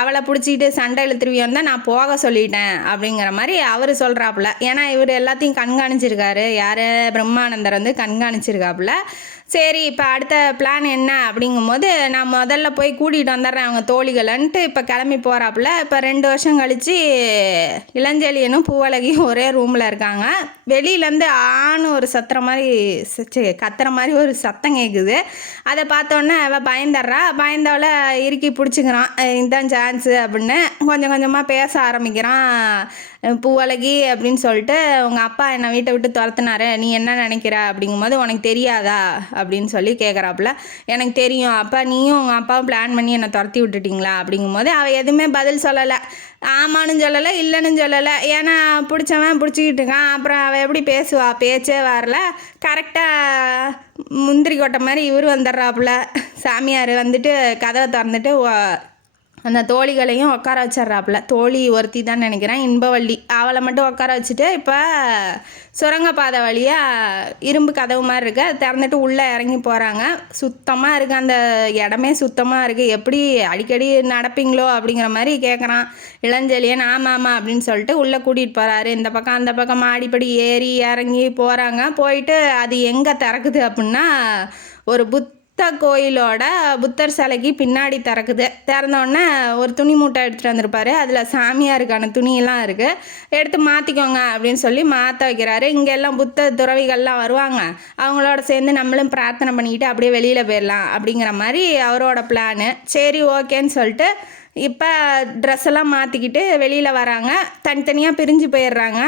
அவளை பிடிச்சிக்கிட்டு சண்டை இழுத்துருவியோன்னு தான் நான் போக சொல்லிட்டேன் அப்படிங்கிற மாதிரி அவர் சொல்கிறாப்புல. ஏன்னா இவர் எல்லாத்தையும் கண்காணிச்சிருக்காரு, யார் பிரம்மானந்தர் கண்காணிச்சிருக்காப்புல. சரி இப்போ அடுத்த பிளான் என்ன அப்படிங்கும்போது, நான் முதல்ல போய் கூட்டிகிட்டு வந்துடுறேன் அவங்க தோழிகளன்ட்டு இப்போ கிளம்பி போகிறாப்புல. இப்போ 2 வருஷம் கழித்து இளஞ்செழியனும் பூவழகியும் ஒரே ரூமில் இருக்காங்க. வெளியிலேருந்து ஆணு ஒரு கத்துற மாதிரி ஒரு சத்தம் கேட்குது. அதை பார்த்தோன்னே அவள் பயந்தவளை இறுக்கி பிடிச்சிக்கிறான், இதுதான் சான்ஸு அப்படின்னு கொஞ்சம் கொஞ்சமாக பேச ஆரம்பிக்கிறான். பூவழகி அப்படின்னு சொல்லிட்டு, உங்கள் அப்பா என்னை வீட்டை விட்டு துரத்துனாரு, நீ என்ன நினைக்கிற அப்படிங்கும்போது, உனக்கு தெரியாதா அப்படின்னு சொல்லி கேட்குறாப்புல. எனக்கு தெரியும், அப்பா நீயும் உங்கள் அப்பாவும் பிளான் பண்ணி என்னை துரத்தி விட்டுட்டிங்களா அப்படிங்கும்போது அவள் எதுவுமே பதில் சொல்லலை, ஆமான்னு சொல்லலை இல்லைன்னு சொல்லலை. ஏன்னா பிடிச்சவன் பிடிச்சிக்கிட்டு இருக்கான், அப்புறம் அவள் எப்படி பேசுவா, பேச்சே வரல. கரெக்டாக முந்திரி கொட்டை மாதிரி இவர் வந்துடுறாப்புல. சாமியார் கதவை திறந்துட்டு அந்த தோழிகளையும் உட்கார வச்சிட்றாப்புல. தோழி ஒருத்தி தான் நினைக்கிறேன், இன்பவள்ளி. அவளை மட்டும் உட்கார வச்சுட்டு இப்போ சுரங்கப்பாதை வழியாக இரும்பு கதவு மாதிரி இருக்குது, அதை திறந்துட்டு உள்ளே இறங்கி போகிறாங்க. சுத்தமாக இருக்குது, அந்த இடமே சுத்தமாக இருக்குது. எப்படி அடிக்கடி நடப்பீங்களோ அப்படிங்கிற மாதிரி கேட்குறான் இளஞ்செழியன். ஆமாம் அப்படின்னு சொல்லிட்டு உள்ளே கூட்டிகிட்டு போகிறாரு. இந்த பக்கம் அந்த பக்கம் மாடிப்படி ஏறி இறங்கி போகிறாங்க. போயிட்டு அது எங்கே திறக்குது அப்படின்னா ஒரு கோயிலோட புத்தர் சிலைக்கு பின்னாடி திறக்குது. திறந்தோடனே ஒரு துணி மூட்டை எடுத்துகிட்டு வந்திருப்பாரு. அதில் சாமியாருக்கான துணியெல்லாம் இருக்குது, எடுத்து மாற்றிக்கோங்க அப்படின்னு சொல்லி மாற்ற வைக்கிறாரு. இங்கெல்லாம் புத்த துறவிகள்லாம் வருவாங்க, அவங்களோட சேர்ந்து நம்மளும் பிரார்த்தனை பண்ணிக்கிட்டு அப்படியே வெளியில் போயிடலாம் அப்படிங்கிற மாதிரி அவரோட பிளானு. சரி ஓகேன்னு சொல்லிட்டு இப்போ ட்ரெஸ் எல்லாம் மாற்றிக்கிட்டு வெளியில் வராங்க. தனித்தனியாக பிரிஞ்சு போயிடுறாங்க.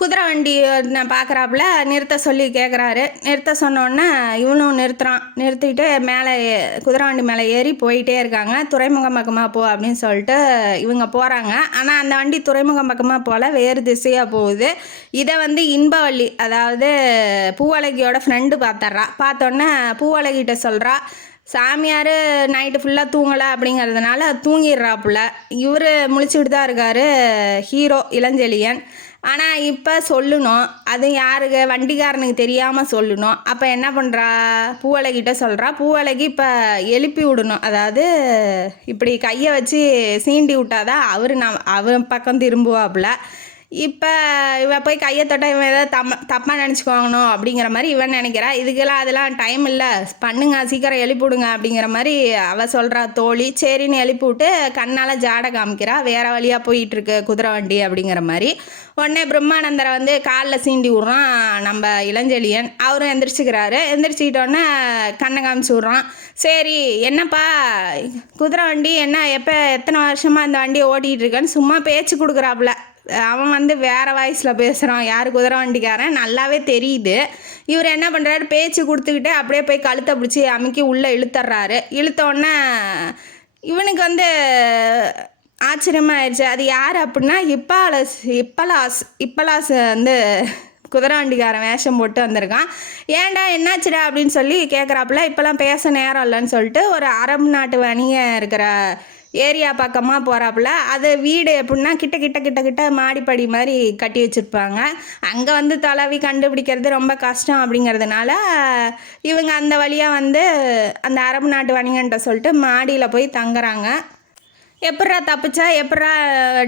குதிரை வண்டி நான் பார்க்குறாப்புல நிறுத்த சொல்லி கேட்குறாரு. நிறுத்த சொன்னோடனே இவனும் நிறுத்திட்டு மேலே குதிரை வண்டி மேலே ஏறி போயிட்டே இருக்காங்க. துறைமுகம் பக்கமாக போ அப்படின்னு சொல்லிட்டு இவங்க போகிறாங்க. ஆனால் அந்த வண்டி துறைமுகம் பக்கமாக போல் வேறு திசையாக போகுது. இதை இன்பவள்ளி, அதாவது பூவழகியோட ஃப்ரெண்டு பார்த்தோன்னே பூவழகிட்ட சொல்கிறா, சாமியார் நைட்டு ஃபுல்லாக தூங்கலை அப்படிங்கிறதுனால தூங்கிடுறாப்புல. இவர் முழிச்சுக்கிட்டு தான் இருக்கார் ஹீரோ இளஞ்செழியன். ஆனால் இப்போ சொல்லணும், அது யாருக்கு, வண்டிக்காரனுக்கு தெரியாமல் சொல்லணும். அப்போ என்ன பண்ணுறா, பூவழகிட்ட சொல்கிறா. பூவழகி இப்போ எழுப்பி விடணும், அதாவது இப்படி கையை வச்சு சீண்டி விட்டாதான் அவர் பக்கம் திரும்புவாப்புல. இப்போ இவன் போய் கையை தொட்டால் இவன் ஏதாவது தப்பாக நினச்சிக்குவாங்கணும் அப்படிங்கிற மாதிரி இவன் நினைக்கிறா. இதுக்கெல்லாம் அதெல்லாம் டைம் இல்லை, பண்ணுங்க சீக்கிரம் எழுப்பிவிடுங்க அப்படிங்கிற மாதிரி அவள் சொல்கிறா தோழி. சரின்னு எழுப்பி விட்டு கண்ணால் ஜாடை காமிக்கிறா, வேறு வழியாக போயிட்டுருக்கு குதிரை வண்டி அப்படிங்கிற மாதிரி. உடனே பிரம்மானந்தரை காலில் சீண்டி விட்றான் நம்ம இளஞ்செழியன். அவரும் எந்திரிச்சிக்கிறாரு. எந்திரிச்சிக்கிட்டோன்னே கண்ணை காமிச்சு விட்றான். சரி என்னப்பா குதிரை வண்டி என்ன, எத்தனை வருஷமாக இந்த வண்டியை ஓட்டிகிட்டு இருக்கேன்னு சும்மா பேச்சு கொடுக்குறாப்புல. அவன் வேறு வாய்ஸில் பேசுகிறான், யார் குதிரை வண்டிக்காரன் நல்லாவே தெரியுது. இவர் என்ன பண்ணுறாரு, பேச்சு கொடுத்துக்கிட்டு அப்படியே போய் கழுத்தை பிடிச்சி அமுக்கி உள்ளே இழுத்துட்றாரு. இழுத்தோடனே இவனுக்கு ஆச்சரியமாகிடுச்சு. அது யார் அப்படின்னா இப்பலாஸ் குதிரை வண்டிக்காரன் வேஷம் போட்டு வந்திருக்கான். ஏன்டா என்னாச்சுடா அப்படின்னு சொல்லி கேட்குறாப்புல. இப்போல்லாம் பேச நேரம் இல்லைன்னு சொல்லிட்டு ஒரு அரபு நாட்டு வணிகம் இருக்கிற ஏரியா பக்கமாக போகிறாப்புல. அது வீடு எப்படின்னா கிட்ட மாடிப்படி மாதிரி கட்டி வச்சுருப்பாங்க. அங்கே தொலைவி கண்டுபிடிக்கிறது ரொம்ப கஷ்டம் அப்படிங்கிறதுனால இவங்க அந்த வழியாக அந்த அரபு நாட்டு வணிகன்ட்ட சொல்லிட்டு மாடியில் போய் தங்குறாங்க. எப்பட்றா தப்பிச்சா, எப்பட்றா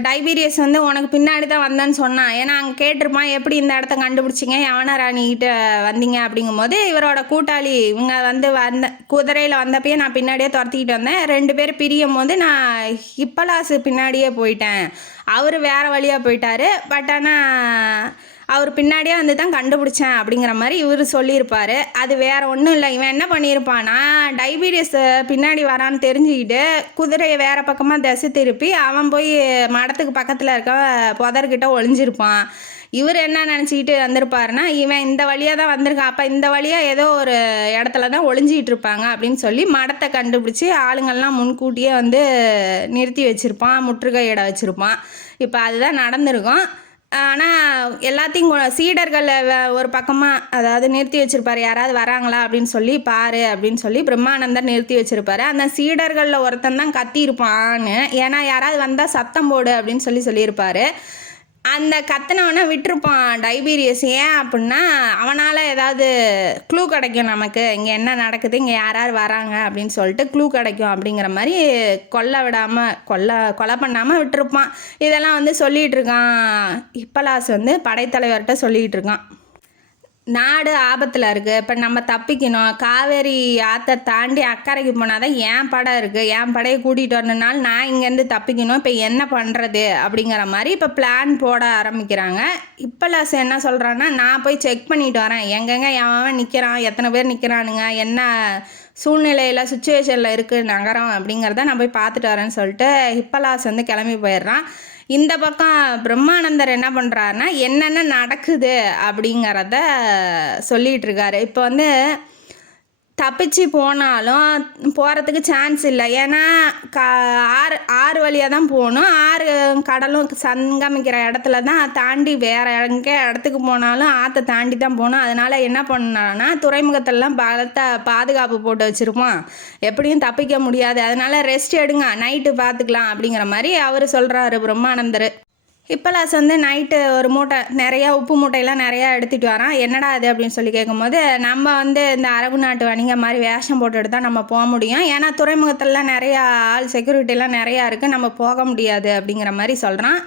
டைபீரியஸ் உனக்கு பின்னாடி தான் வந்தேன்னு சொன்னான். ஏன்னா அங்கே கேட்டிருப்பான், எப்படி இந்த இடத்த கண்டுபிடிச்சிங்க, யவன ராணிகிட்ட வந்தீங்க அப்படிங்கும்போது இவரோட கூட்டாளி இவங்க குதிரையில் வந்தப்பயே நான் பின்னாடியே துரத்திக்கிட்டு வந்தேன். 2 பேர் பிரியும் போது நான் இப்பலாசு பின்னாடியே போயிட்டேன், அவர் வேறு வழியாக போயிட்டார், பட் ஆனால் அவர் பின்னாடியே தான் கண்டுபிடிச்சேன் அப்படிங்கிற மாதிரி இவர் சொல்லியிருப்பார். அது வேறு ஒன்றும் இல்லை, இவன் என்ன பண்ணியிருப்பான்னா டைபீரியஸ் பின்னாடி வரான்னு தெரிஞ்சுக்கிட்டு குதிரையை வேறு பக்கமாக திசை திருப்பி அவன் போய் மடத்துக்கு பக்கத்தில் இருக்க புதர்கிட்ட ஒளிஞ்சிருப்பான். இவர் என்ன நினச்சிக்கிட்டு வந்திருப்பாருன்னா, இவன் இந்த வழியாக தான் வந்திருக்கான், அப்போ இந்த வழியாக ஏதோ ஒரு இடத்துல தான் ஒளிஞ்சிக்கிட்டு இருப்பாங்க அப்படின்னு சொல்லி மடத்தை கண்டுபிடிச்சி ஆளுங்கள்லாம் முன்கூட்டியே நிறுத்தி வச்சுருப்பான், முற்றுகையிட வச்சுருப்பான். இப்போ அதுதான் நடந்திருக்கும். ஆனால் எல்லாத்தையும் சீடர்கள் ஒரு பக்கமாக, அதாவது நிறுத்தி வச்சுருப்பார், யாராவது வராங்களா அப்படின்னு சொல்லி பாரு அப்படின்னு சொல்லி பிரம்மானந்தர் நிறுத்தி வச்சுருப்பாரு. அந்த சீடர்களில் ஒருத்தன் தான் கத்தியிருப்பான்னு, ஏன்னா யாராவது வந்தால் சத்தம் போடு அப்படின்னு சொல்லியிருப்பார். அந்த கத்தினவனை விட்டுருப்பான் டைபீரியஸ். ஏன் அப்படின்னா அவனால் ஏதாவது க்ளூ கிடைக்கும், நமக்கு இங்கே என்ன நடக்குது, இங்கே யாராவது வராங்க அப்படின்னு சொல்லிட்டு க்ளூ கிடைக்கும் அப்படிங்கிற மாதிரி கொலை பண்ணாமல் விட்டுருப்பான். இதெல்லாம் சொல்லிகிட்டு இருக்கான் இப்பலாஸ் படைத்தலைவர்கிட்ட சொல்லிகிட்டு இருக்கான். நாடு ஆபத்தில் இருக்குது, இப்போ நம்ம தப்பிக்கணும், காவேரி ஆற்றை தாண்டி அக்கறைக்கு போனால் தான் என் படம் இருக்குது, என் படையை கூட்டிகிட்டு வரணுனால நான் இங்கேருந்து தப்பிக்கணும், இப்போ என்ன பண்ணுறது அப்படிங்கிற மாதிரி இப்போ பிளான் போட ஆரம்பிக்கிறாங்க. இப்பலாஸ் என்ன சொல்கிறான்னா, நான் போய் செக் பண்ணிட்டு வரேன், எங்கெங்கே எவன் நிற்கிறான், எத்தனை பேர் நிற்கிறானுங்க, என்ன சூழ்நிலையில் சுச்சுவேஷனில் இருக்குது நகரம் அப்படிங்கிறத நான் போய் பார்த்துட்டு வரேன்னு சொல்லிட்டு இப்பலாஸ் கிளம்பி போயிடுறான். இந்த பக்கம் பிரம்மானந்தர் என்ன பண்ணுறாருன்னா, என்னென்ன நடக்குது அப்படிங்கிறத சொல்லிகிட்டு இருக்காரு. இப்போ தப்பிச்சு போனாலும் போகிறதுக்கு சான்ஸ் இல்லை. ஏன்னா ஆறு ஆறு வழியாக தான் போகணும். ஆறு கடலும் சங்கமிக்கிற இடத்துல தான் தாண்டி வேறு எங்கே இடத்துக்கு போனாலும் ஆற்றை தாண்டி தான் போகணும். அதனால் என்ன பண்ணான்னா துறைமுகத்திலலாம் பலத்த பாதுகாப்பு போட்டு வச்சுருப்போம், எப்படியும் தப்பிக்க முடியாது. அதனால் ரெஸ்ட் எடுங்க, நைட்டு பார்த்துக்கலாம் அப்படிங்கிற மாதிரி அவர் சொல்கிறாரு பிரம்மானந்தர். இப்போலாஸ் வந்து நைட்டு ஒரு மூட்டை நிறையா உப்பு மூட்டையெல்லாம் நிறையா எடுத்துகிட்டு வரான். என்னடா அது அப்படின்னு சொல்லி கேட்கும்போது, நம்ம வந்து இந்த அரபு நாட்டு வணிக மாதிரி வேஷம் போட்டுட்டு தான் நம்ம போக முடியும், ஏன்னா துறைமுகத்திலலாம் நிறையா ஆள் செக்யூரிட்டிலாம் நிறையா இருக்குது, நம்ம போக முடியாது அப்படிங்கிற மாதிரி சொல்கிறான்.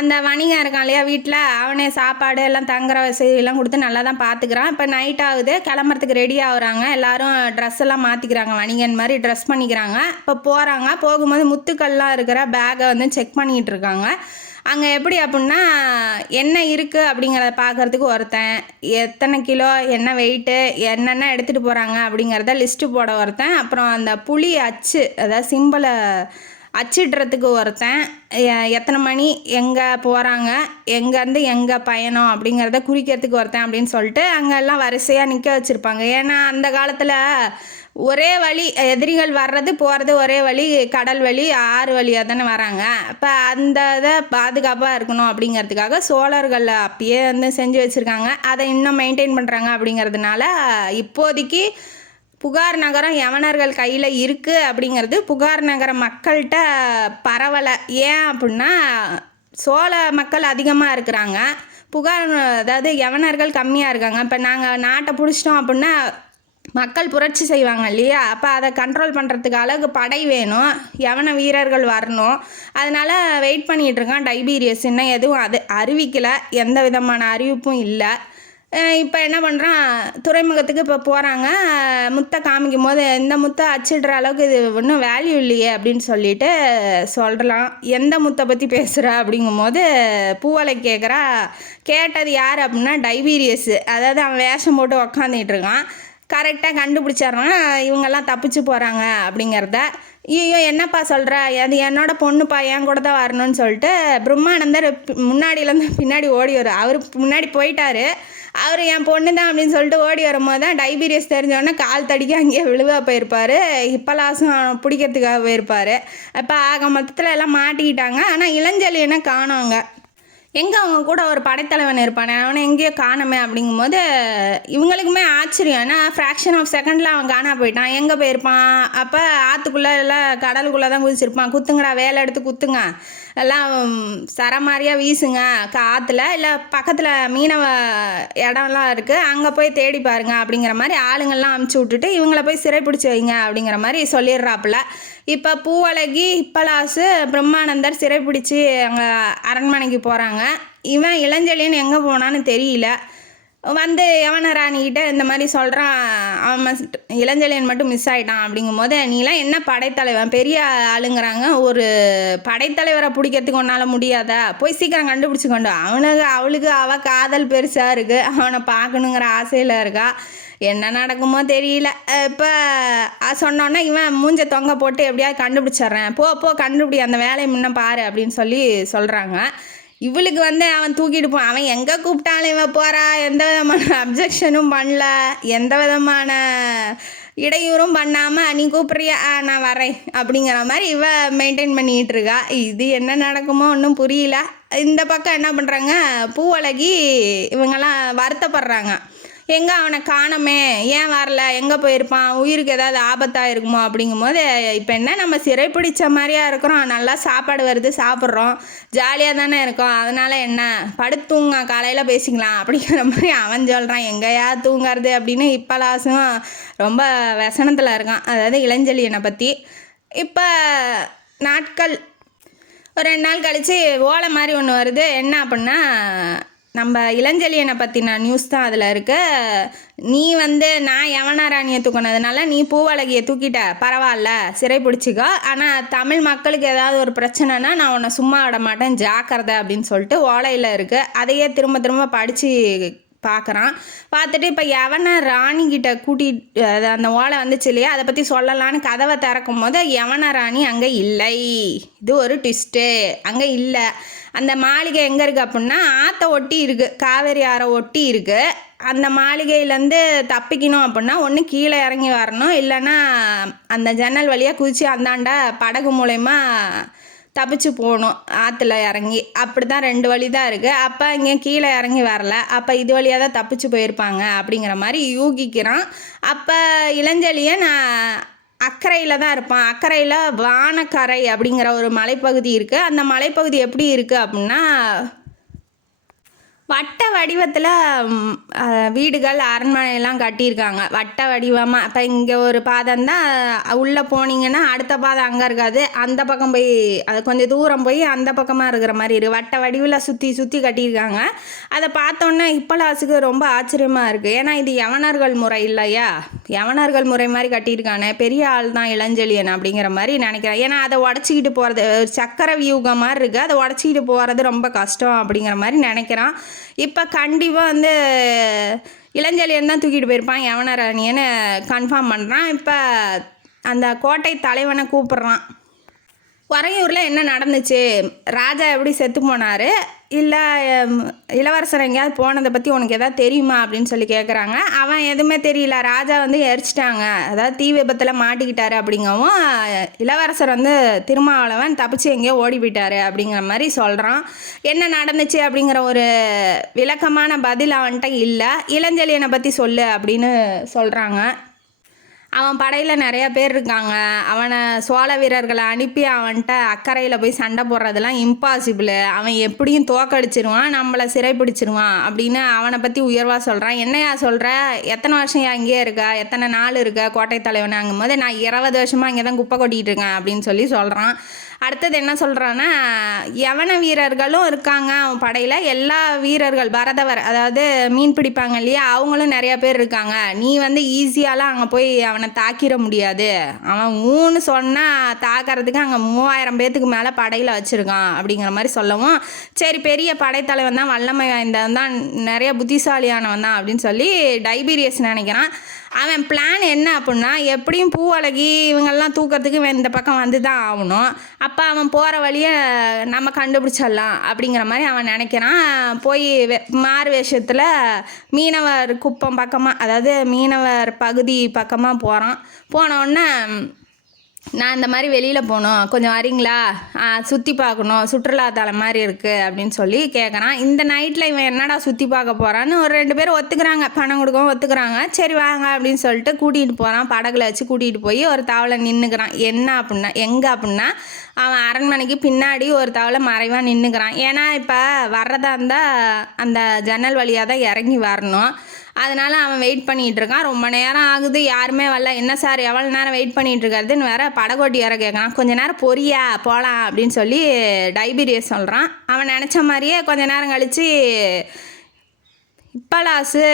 அந்த வணிகம் இருக்கான் இல்லையா வீட்டில், அவனே சாப்பாடு எல்லாம் தங்குற வசதியெல்லாம் கொடுத்து நல்லா தான் பார்த்துக்கிறான். இப்போ நைட் ஆகுது, கிளம்புறதுக்கு ரெடி ஆகுறாங்க, எல்லோரும் ட்ரெஸ் எல்லாம் மாற்றிக்கிறாங்க, வணிகன் மாதிரி ட்ரெஸ் பண்ணிக்கிறாங்க. இப்போ போகிறாங்க, போகும்போது முத்துக்கள்லாம் இருக்கிற பேக்கை வந்து செக் பண்ணிக்கிட்டு இருக்காங்க. அங்கே எப்படி அப்படின்னா என்ன இருக்குது அப்படிங்கிறத பார்க்குறதுக்கு ஒருத்தன், எத்தனை கிலோ என்ன வெயிட்டு என்னென்ன எடுத்துகிட்டு போகிறாங்க அப்படிங்கிறத லிஸ்ட்டு போட ஒருத்தன், அப்புறம் அந்த புலி அச்சு அதாவது சிம்பிளை அச்சிடுறதுக்கு ஒருத்தன், எத்தனை மணி எங்கே போகிறாங்க எங்கேருந்து எங்கே பயணம் அப்படிங்கிறத குறிக்கிறதுக்கு ஒருத்தன் அப்படின்னு சொல்லிட்டு அங்கெல்லாம் வரிசையாக நிற்க வச்சுருப்பாங்க. ஏன்னா அந்த காலத்தில் ஒரே வழி, எதிரிகள் வர்றது போகிறது ஒரே வழி, கடல் வழி ஆறு வழியாக தானே வராங்க. இப்போ அந்த இதை பாதுகாப்பாக இருக்கணும் அப்படிங்கிறதுக்காக சோழர்கள் அப்பயே வந்து செஞ்சு வச்சுருக்காங்க, அதை இன்னும் மெயின்டைன் பண்ணுறாங்க. அப்படிங்கிறதுனால இப்போதைக்கு புகார் நகரம் யவனர்கள் கையில் இருக்குது அப்படிங்கிறது புகார் நகர மக்கள்கிட்ட பரவலை. ஏன் அப்படின்னா சோழ மக்கள் அதிகமாக இருக்கிறாங்க, புகார் அதாவது யவனர்கள் கம்மியாக இருக்காங்க. இப்போ நாங்கள் நாட்டை பிடிச்சிட்டோம் அப்படின்னா மக்கள் புரட்சி செய்வாங்க இல்லையா, அப்போ அதை கண்ட்ரோல் பண்ணுறதுக்கு அளவுக்கு படை வேணும், யவன வீரர்கள் வரணும். அதனால் வெயிட் பண்ணிகிட்ருக்கான் டைபீரியஸ். இன்னும் எதுவும் அது அறிவிக்கலை, எந்த விதமான அறிவிப்பும் இல்லை. இப்போ என்ன பண்ணுறான், துறைமுகத்துக்கு இப்போ போகிறாங்க, முத்தை காமிக்கும் போது இந்த முத்தை அச்சிடுற அளவுக்கு இது ஒன்றும் வேல்யூ இல்லையே அப்படின்னு சொல்லிட்டு சொல்லலாம். எந்த முத்தை பற்றி பேசுகிற அப்படிங்கும்போது பூவலை கேட்குறா. கேட்டது யார் அப்படின்னா டைபீரியஸ், அதாவது அவன் வேஷம் போட்டு உக்காந்துட்டு இருக்கான். கரெக்டாக கண்டுபிடிச்சாருன்னா இவங்கெல்லாம் தப்பிச்சு போகிறாங்க அப்படிங்கிறத. ஐயோ என்னப்பா சொல்கிற, அது என்னோட பொண்ணுப்பா, என் கூட தான் வரணும்னு சொல்லிட்டு பிரம்மானந்தர் முன்னாடியிலேருந்து பின்னாடி ஓடி வரும். அவர் முன்னாடி போயிட்டார், அவர் என் பொண்ணு தான் அப்படின்னு சொல்லிட்டு ஓடி வரும்போது தான் டைபீரியஸ் தெரிஞ்சோடனே கால் தடிக்க அங்கேயே விழுவா போயிருப்பார், இப்போலாசும் பிடிக்கிறதுக்காக போயிருப்பார். இப்போ ஆக மொத்தத்தில் எல்லாம் மாட்டிக்கிட்டாங்க. ஆனால் இளஞ்செழியனை காணோங்க. எங்கே அவங்க கூட ஒரு படைத்தலைவன் இருப்பானே, அவனை எங்கேயோ காணுமே அப்படிங்கும்போது இவங்களுக்குமே ஆச்சரியம். ஏன்னா ஃப்ராக்ஷன் ஆஃப் செகண்டில் அவன் காணா போயிட்டான், எங்கே போயிருப்பான். அப்போ ஆற்றுக்குள்ளே இல்லை கடலுக்குள்ளே தான் குதிச்சிருப்பான். குத்துங்கடா, வேலை எடுத்து குத்துங்க, எல்லாம் சரமாரியாக வீசுங்க ஆற்றுல, இல்லை பக்கத்தில் மீனவ இடம்லாம் இருக்குது அங்கே போய் தேடி பாருங்க அப்படிங்கிற மாதிரி ஆளுங்கள்லாம் அமுச்சு விட்டுட்டு இவங்கள போய் சிறைப்பிடிச்சி வைங்க அப்படிங்கிற மாதிரி சொல்லிடுறாப்புல. இப்போ பூவழகி இப்பலாசு பிரம்மானந்தர் சிறைப்பிடிச்சி அங்கே அரண்மனைக்கு போகிறாங்க. இவன் இளஞ்செழியன் எங்கே போனான்னு தெரியல. வந்து யவனராணிக்கிட்ட இந்த மாதிரி சொல்கிறான், அவன் இளஞ்செழியன் மட்டும் மிஸ் ஆகிட்டான் அப்படிங்கும்போது, நீலாம் என்ன படைத்தலைவன், பெரிய ஆளுங்கிறாங்க, ஒரு படைத்தலைவரை பிடிக்கிறதுக்கு ஒன்றால் முடியாதா, போய் சீக்கிரம் கண்டுபிடிச்சி கொண்டு. அவளுக்கு அவள் காதல் பெருசாக இருக்குது, அவனை பார்க்கணுங்கிற ஆசையில் இருக்கா, என்ன நடக்குமோ தெரியல. இப்போ சொன்னோன்னா இவன் மூஞ்ச தொங்க போட்டு எப்படியாவது கண்டுபிடிச்சிட்றேன், போ கண்டுபிடி, அந்த வேலையை முன்ன பாரு அப்படின்னு சொல்கிறாங்க. இவளுக்கு வந்து அவன் தூக்கிட்டு போ, அவன் எங்கே கூப்பிட்டாலும் இவன் போகிறா, எந்த விதமான அப்ஜெக்ஷனும் பண்ணல, எந்த விதமான இடையூறும் பண்ணாமல் நீ கூப்பிட்றியா நான் வரேன் அப்படிங்கிற மாதிரி இவ மெயின்டைன் பண்ணிகிட்டு இருக்கா. இது என்ன நடக்குமோ ஒன்றும் புரியல. இந்த பக்கம் என்ன பண்ணுறாங்க, பூவழகி இவங்கெல்லாம் வருத்தப்படுறாங்க, எங்கே அவனை காணமே, ஏன் வரல, எங்கே போயிருப்பான், உயிருக்கு ஏதாவது ஆபத்தாக இருக்குமோ அப்படிங்கும்போது, இப்போ என்ன நம்ம சிறைப்பிடிச்ச மாதிரியா இருக்கிறோம், நல்லா சாப்பாடு வருது சாப்பிட்றோம், ஜாலியாக தானே இருக்கோம், அதனால் என்ன படுத்தூங்க, காலையில் பேசிக்கலாம் அப்படிங்கிற மாதிரி அவன் சொல்கிறான். எங்கேயா தூங்கிறது அப்படின்னு இப்பலாசும் ரொம்ப व्यसனத்தில் இருக்கான், அதாவது இளஞ்செழியனை பற்றி. இப்போ நாட்கள் ஒரு 2 நாள் கழித்து ஓலை மாதிரி ஒன்று வருது. என்ன அப்படின்னா நம்ம இளஞ்செழியனை பற்றின நியூஸ் தான் அதில் இருக்கு. நீ வந்து நான் யவனராணியை தூக்கினதுனால நீ பூவழகியை தூக்கிட்ட, பரவாயில்ல சிறை பிடிச்சிக்கோ, ஆனால் தமிழ் மக்களுக்கு ஏதாவது ஒரு பிரச்சனைனா நான் உன்னை சும்மா விட மாட்டேன், ஜாக்கிரதை அப்படின்னு சொல்லிட்டு ஓலையில் இருக்குது. அதையே திரும்ப திரும்ப படித்து பார்க்குறான். பார்த்துட்டு இப்போ யவன ராணிக்கிட்ட கூட்டிகிட்டு அந்த ஓலை வந்துச்சு இல்லையா, அதை பற்றி சொல்லலான்னு கதவை திறக்கும் போது யவன ராணி அங்கே இல்லை. இது ஒரு ட்விஸ்ட்டு, அங்கே இல்லை. அந்த மாளிகை எங்கே இருக்குது அப்படின்னா ஆற்றை ஒட்டி இருக்குது, காவேரி ஆறை ஒட்டி இருக்குது. அந்த மாளிகையிலேருந்து தப்பிக்கணும் அப்படின்னா ஒன்று கீழே இறங்கி வரணும், இல்லைன்னா அந்த ஜன்னல் வழியாக குதித்து அந்தாண்ட படகு மூலயமா தப்பிச்சு போகணும் ஆற்றுல இறங்கி. அப்படி தான் 2 வழி தான் இருக்குது. அப்போ இங்கே கீழே இறங்கி வரல, அப்போ இது வழியாக தான் தப்பிச்சு போயிருப்பாங்க அப்படிங்கிற மாதிரி யூகிக்கிறான். அப்போ இளஞ்செழியன் அக்கறையில் தான் இருப்பான். அக்கறையில் வானக்கரை அப்படிங்கிற ஒரு மலைப்பகுதி இருக்குது. அந்த மலைப்பகுதி எப்படி இருக்குது அப்படின்னா வட்ட வடிவத்தில் வீடுகள் அரண்மனையெல்லாம் கட்டியிருக்காங்க வட்ட வடிவமாக. இப்போ இங்கே ஒரு பாதம் தான், உள்ளே போனீங்கன்னா அடுத்த பாதம் அங்கே இருக்காது, அந்த பக்கம் போய் அது கொஞ்சம் தூரம் போய் அந்த பக்கமாக இருக்கிற மாதிரி இருக்குது. வட்ட வடிவில் சுற்றி சுற்றி கட்டியிருக்காங்க. அதை பார்த்தோன்னே இப்பலாசுக்கு ரொம்ப ஆச்சரியமாக இருக்குது. ஏன்னா இது யவனர்கள் முறை இல்லையா, யவனர்கள் முறை மாதிரி கட்டியிருக்கானே, பெரிய ஆள் தான் இளஞ்செழியன் அப்படிங்கிற மாதிரி நினைக்கிறேன். ஏன்னா அதை உடச்சிக்கிட்டு போகிறது சக்கர வியூகம் மாதிரி இருக்குது, அதை உடச்சிக்கிட்டு போகிறது ரொம்ப கஷ்டம் அப்படிங்கிற மாதிரி நினைக்கிறான். இப்போ கண்டிப்பாக இளஞ்செழியன் தான் தூக்கிட்டு போயிருப்பான் யவனராணியன்னு கன்ஃபார்ம் பண்ணுறான். இப்போ அந்த கோட்டை தலைவனை கூப்பிட்றான். உறையூரில் என்ன நடந்துச்சு, ராஜா எப்படி செத்து போனார், இல்லை இளவரசர் எங்கேயாவது போனதை பற்றி உனக்கு எதாவது தெரியுமா அப்படின்னு சொல்லி கேட்குறாங்க. அவன் எதுவுமே தெரியல, ராஜா எரிச்சிட்டாங்க, அதாவது தீ விபத்தில் மாட்டிக்கிட்டாரு அப்படிங்கவும், இளவரசர் திருமாவளவன் தப்பிச்சு எங்கேயோ ஓடி போயிட்டாரு அப்படிங்கிற மாதிரி சொல்கிறான். என்ன நடந்துச்சு அப்படிங்கிற ஒரு விளக்கமான பதில் அவன்கிட்ட இல்லை. இளஞ்செழியனை பற்றி சொல்லு அப்படின்னு சொல்கிறாங்க. அவன் படையில் நிறையா பேர் இருக்காங்க, அவனை சோழ வீரர்களை அனுப்பி அவன்கிட்ட அக்கறையில் போய் சண்டை போடுறதெல்லாம் இம்பாசிபிள், அவன் எப்படியும் தோக்கடிச்சிருவான், நம்மளை சிறைப்பிடிச்சிருவான் அப்படின்னு அவனை பற்றி உயர்வாக சொல்கிறான். என்னையா சொல்கிற, எத்தனை வருஷம் அங்கேயே இருக்கா, எத்தனை நாள் இருக்க கோட்டை தலைவனாங்கும் போது நான் 20 வருஷமாக இங்கே தான் குப்பை கொட்டிகிட்டு இருக்கேன் அப்படின்னு சொல்லி சொல்கிறான். அடுத்தது என்ன சொல்கிறான்னா, யவன வீரர்களும் இருக்காங்க அவன் படையில், எல்லா வீரர்கள் பரதவர் அதாவது மீன் பிடிப்பாங்க இல்லையா, அவங்களும் நிறையா பேர் இருக்காங்க, நீ ஈஸியாலாம் அங்கே போய் அவனை தாக்கிட முடியாது, அவன் 3 சொன்னால் தாக்கிறதுக்கு அங்கே 3000 பேத்துக்கு மேலே படையில் வச்சுருக்கான் அப்படிங்கிற மாதிரி சொல்லவும், சரி பெரிய படைத்தலைவன் தான், வல்லமை வாய்ந்தவன் தான், நிறைய புத்திசாலியானவன் தான் அப்படின்னு சொல்லி டைபீரியஸ் நினைக்கிறான். அவன் பிளான் என்ன அப்படின்னா, எப்படியும் பூவழகி இவங்கெல்லாம் தூக்கிறதுக்கு இந்த பக்கம் வந்து தான் ஆகணும், அப்போ அவன் போகிற வழியை நம்ம கண்டுபிடிச்சிடலாம் அப்படிங்கிற மாதிரி அவன் நினைக்கிறான். போய் மாறு வேஷத்தில் மீனவர் குப்பம் பக்கமாக, அதாவது மீனவர் பகுதி பக்கமாக போகிறான். போனோடனே நான் இந்த மாதிரி வெளியில் போகணும், கொஞ்சம் வரீங்களா, சுற்றி பார்க்கணும், சுற்றுலாத்தலம் மாதிரி இருக்குது அப்படின்னு சொல்லி கேட்குறான். இந்த நைட்டில் இவன் என்னடா சுற்றி பார்க்க போகிறான்னு ஒரு 2 பேர் ஒத்துக்கிறாங்க, பணம் கொடுக்கவும் ஒத்துக்கிறாங்க. சரி வாங்க அப்படின்னு சொல்லிட்டு கூட்டிகிட்டு போகிறான். படகுல வச்சு கூட்டிகிட்டு போய் ஒரு தவளை நின்றுக்கிறான். என்ன அப்படின்னா, எங்கே அப்படின்னா அவன் அரண்மனைக்கு பின்னாடி ஒரு தவளை மறைவாக நின்றுக்கிறான். ஏன்னா இப்போ வர்றதா இருந்தால் அந்த ஜன்னல் வழியாக தான் இறங்கி வரணும், அதனால் அவன் வெயிட் பண்ணிகிட்டு இருக்கான். ரொம்ப நேரம் ஆகுது, யாருமே வரல. என்ன சார் எவ்வளோ நேரம் வெயிட் பண்ணிகிட்டு இருக்காருன்னு வேற படகோட்டி வேற கேட்குறான். கொஞ்ச நேரம் பொரியா போகலாம் அப்படின்னு சொல்லி டைபீரியஸ் சொல்கிறான். அவன் நினச்ச மாதிரியே கொஞ்ச நேரம் கழித்து இப்பலாசு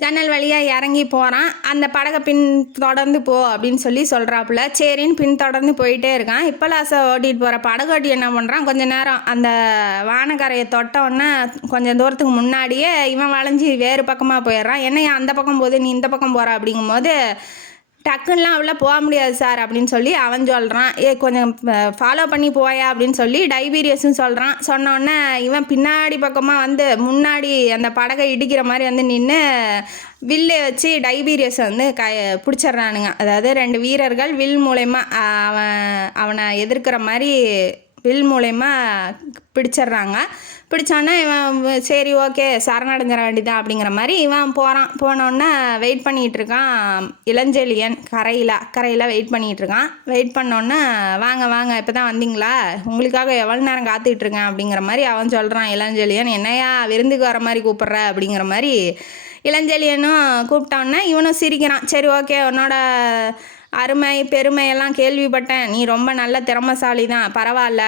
ஜன்னல் வழியாக இறங்கி போகிறான். அந்த படகை பின் தொடர்ந்து போ அப்படின்னு சொல்லி சொல்கிறாப்புல. சரின்னு பின் தொடர்ந்து போயிட்டே இருக்கான். இப்பலாசை ஓட்டிகிட்டு போகிற படகோட்டி என்ன பண்ணுறான், கொஞ்சம் நேரம் அந்த வானக்கரையை தொட்டவுடனே கொஞ்சம் தூரத்துக்கு முன்னாடியே இவன் வளைஞ்சி வேறு பக்கமாக போயிடுறான். என்னையா அந்த பக்கம் போகுது, நீ இந்த பக்கம் போகிற அப்படிங்கும்போது, டக்குன்னெலாம் அவ்வளோ போக முடியாது சார் அப்படின்னு சொல்லி அவன் சொல்கிறான். கொஞ்சம் ஃபாலோ பண்ணி போயா அப்படின்னு சொல்லி டைபீரியஸும் சொல்கிறான். சொன்னோடனே இவன் பின்னாடி பக்கமாக முன்னாடி அந்த படகை இடிக்கிற மாதிரி நின்று வில்லை வச்சு டைபீரியஸை பிடிச்சிட்றானுங்க. அதாவது 2 வீரர்கள் வில் மூலயமா அவனை எதிர்க்கிற மாதிரி வில் மூலயமா பிடிச்சிட்றாங்க. பிடிச்சோன்னே இவன் சரி ஓகே சரணடைஞ்சிட வேண்டியதான் அப்படிங்கிற மாதிரி இவன் போகிறான். போனோடனே வெயிட் பண்ணிகிட்ருக்கான் இளஞ்செழியன் அக்கறையில் வெயிட் பண்ணிகிட்ருக்கான். வெயிட் பண்ணோன்னே வாங்க வாங்க இப்போ தான் வந்தீங்களா, உங்களுக்காக எவ்வளோ நேரம் காத்துக்கிட்டுருக்கேன் அப்படிங்கிற மாதிரி அவன் சொல்கிறான். இளஞ்செழியன் என்னையா விருந்துக்கு வர மாதிரி கூப்பிட்ற அப்படிங்கிற மாதிரி இளஞ்செழியனும் கூப்பிட்டோன்னே இவனும் சிரிக்கிறான். சரி ஓகே, உன்னோட அருமை பெருமையெல்லாம் கேள்விப்பட்டேன், நீ ரொம்ப நல்ல திறமைசாலி தான், பரவாயில்ல,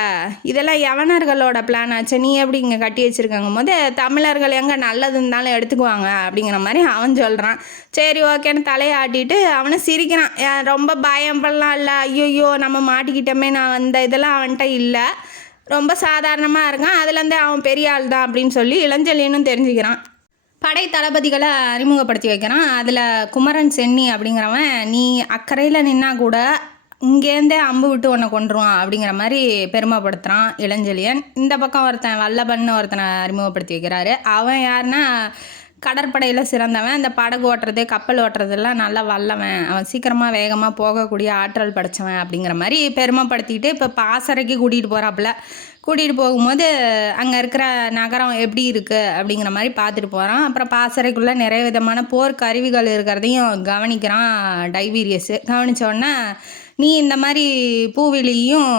இதெல்லாம் யவனர்களோட பிளான் ஆச்சு, நீ எப்படி இங்கே கட்டி வச்சுருக்கங்கும் போது தமிழர்கள் எங்கே நல்லது இருந்தாலும் எடுத்துக்குவாங்க அப்படிங்கிற மாதிரி அவன் சொல்கிறான். சரி ஓகேன்னு தலையாட்டிட்டு அவனை சிரிக்கிறான். ரொம்ப பயப்படலாம் இல்லை, ஐயோ நம்ம மாட்டிக்கிட்டோமே, நான் அந்த இதெல்லாம் அவன்கிட்ட இல்லை, ரொம்ப சாதாரணமாக இருக்கான். அதுலேருந்து அவன் பெரிய ஆள் தான் அப்படின்னு சொல்லி இளஞ்செழியனும் தெரிஞ்சுக்கிறான். படை தளபதிகளை அறிமுகப்படுத்தி வைக்கிறான். அதில் குமரன் சென்னி அப்படிங்கிறவன், நீ அக்கறையில் நின்னா கூட இங்கேருந்தே அம்பு விட்டு உன்னை கொண்டுருவான் அப்படிங்கிற மாதிரி பெருமைப்படுத்துகிறான் இளஞ்செழியன். இந்த பக்கம் ஒருத்தன் வல்லபன்னு ஒருத்தனை அறிமுகப்படுத்தி வைக்கிறாரு. அவன் யாருன்னா கடற்படையில் சிறந்தவன், இந்த படகு ஓட்டுறது கப்பல் ஓட்டுறதெல்லாம் நல்லா வல்லவன், அவன் சீக்கிரமாக வேகமாக போகக்கூடிய ஆற்றல் படைச்சவன் அப்படிங்கிற மாதிரி பெருமைப்படுத்திட்டு இப்போ பாசறைக்கு கூட்டிகிட்டு போகிறாப்புல. கூட்டிகிட்டு போகும்போது அங்கே இருக்கிற நகரம் எப்படி இருக்குது அப்படிங்கிற மாதிரி பார்த்துட்டு போகிறான். அப்புறம் பாசறைக்குள்ளே நிறைய விதமான போர் கருவிகள் இருக்கிறதையும் கவனிக்கிறான் டைபீரியஸு. கவனித்தோடனே நீ இந்த மாதிரி பூவிலியும்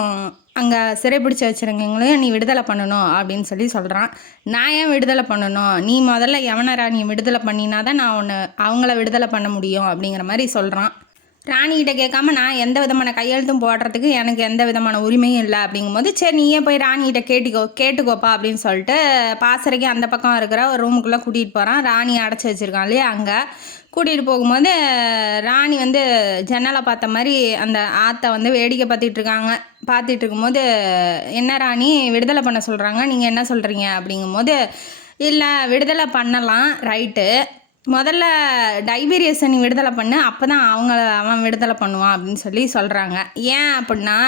அங்கே சிறைப்பிடிச்சி வச்சுருக்கீங்களையும் நீ விடுதலை பண்ணணும் அப்படின்னு சொல்கிறான். நான் ஏன் விடுதலை பண்ணணும், நீ முதல்ல யவன ராணியை விடுதலை பண்ணினா தான் நான் அவங்கள விடுதலை பண்ண முடியும் அப்படிங்கிற மாதிரி சொல்கிறான். ராணிகிட்ட கேட்காம நான் எந்த விதமான கையெழுத்தும் போடுறதுக்கு எனக்கு எந்த விதமான உரிமையும் இல்லை அப்படிங்கும்போது, சரி நீயே போய் ராணிகிட்ட கேட்டுக்கோப்பா அப்படின்னு சொல்லிட்டு பாசறைக்கு அந்த பக்கம் இருக்கிற ஒரு ரூமுக்குள்ளே கூட்டிகிட்டு போகிறான். ராணியை அடைச்சி வச்சுருக்கான் இல்லையா, அங்கே கூட்டிகிட்டு போகும்போது ராணி வந்து ஜன்னலை பார்த்த மாதிரி அந்த ஆற்றை வந்து வேடிக்கை பார்த்துட்டு இருக்கும்போது, என்ன ராணி விடுதலை பண்ண சொல்கிறாங்க, நீங்கள் என்ன சொல்கிறீங்க அப்படிங்கும்போது, இல்லை விடுதலை பண்ணலாம் ரைட்டு, முதல்ல டைபீரியஸை நீ விடுதலை பண்ணு, அப்போ தான் அவன் விடுதலை பண்ணுவான் அப்படின்னு சொல்கிறாங்க. ஏன் அப்படின்னா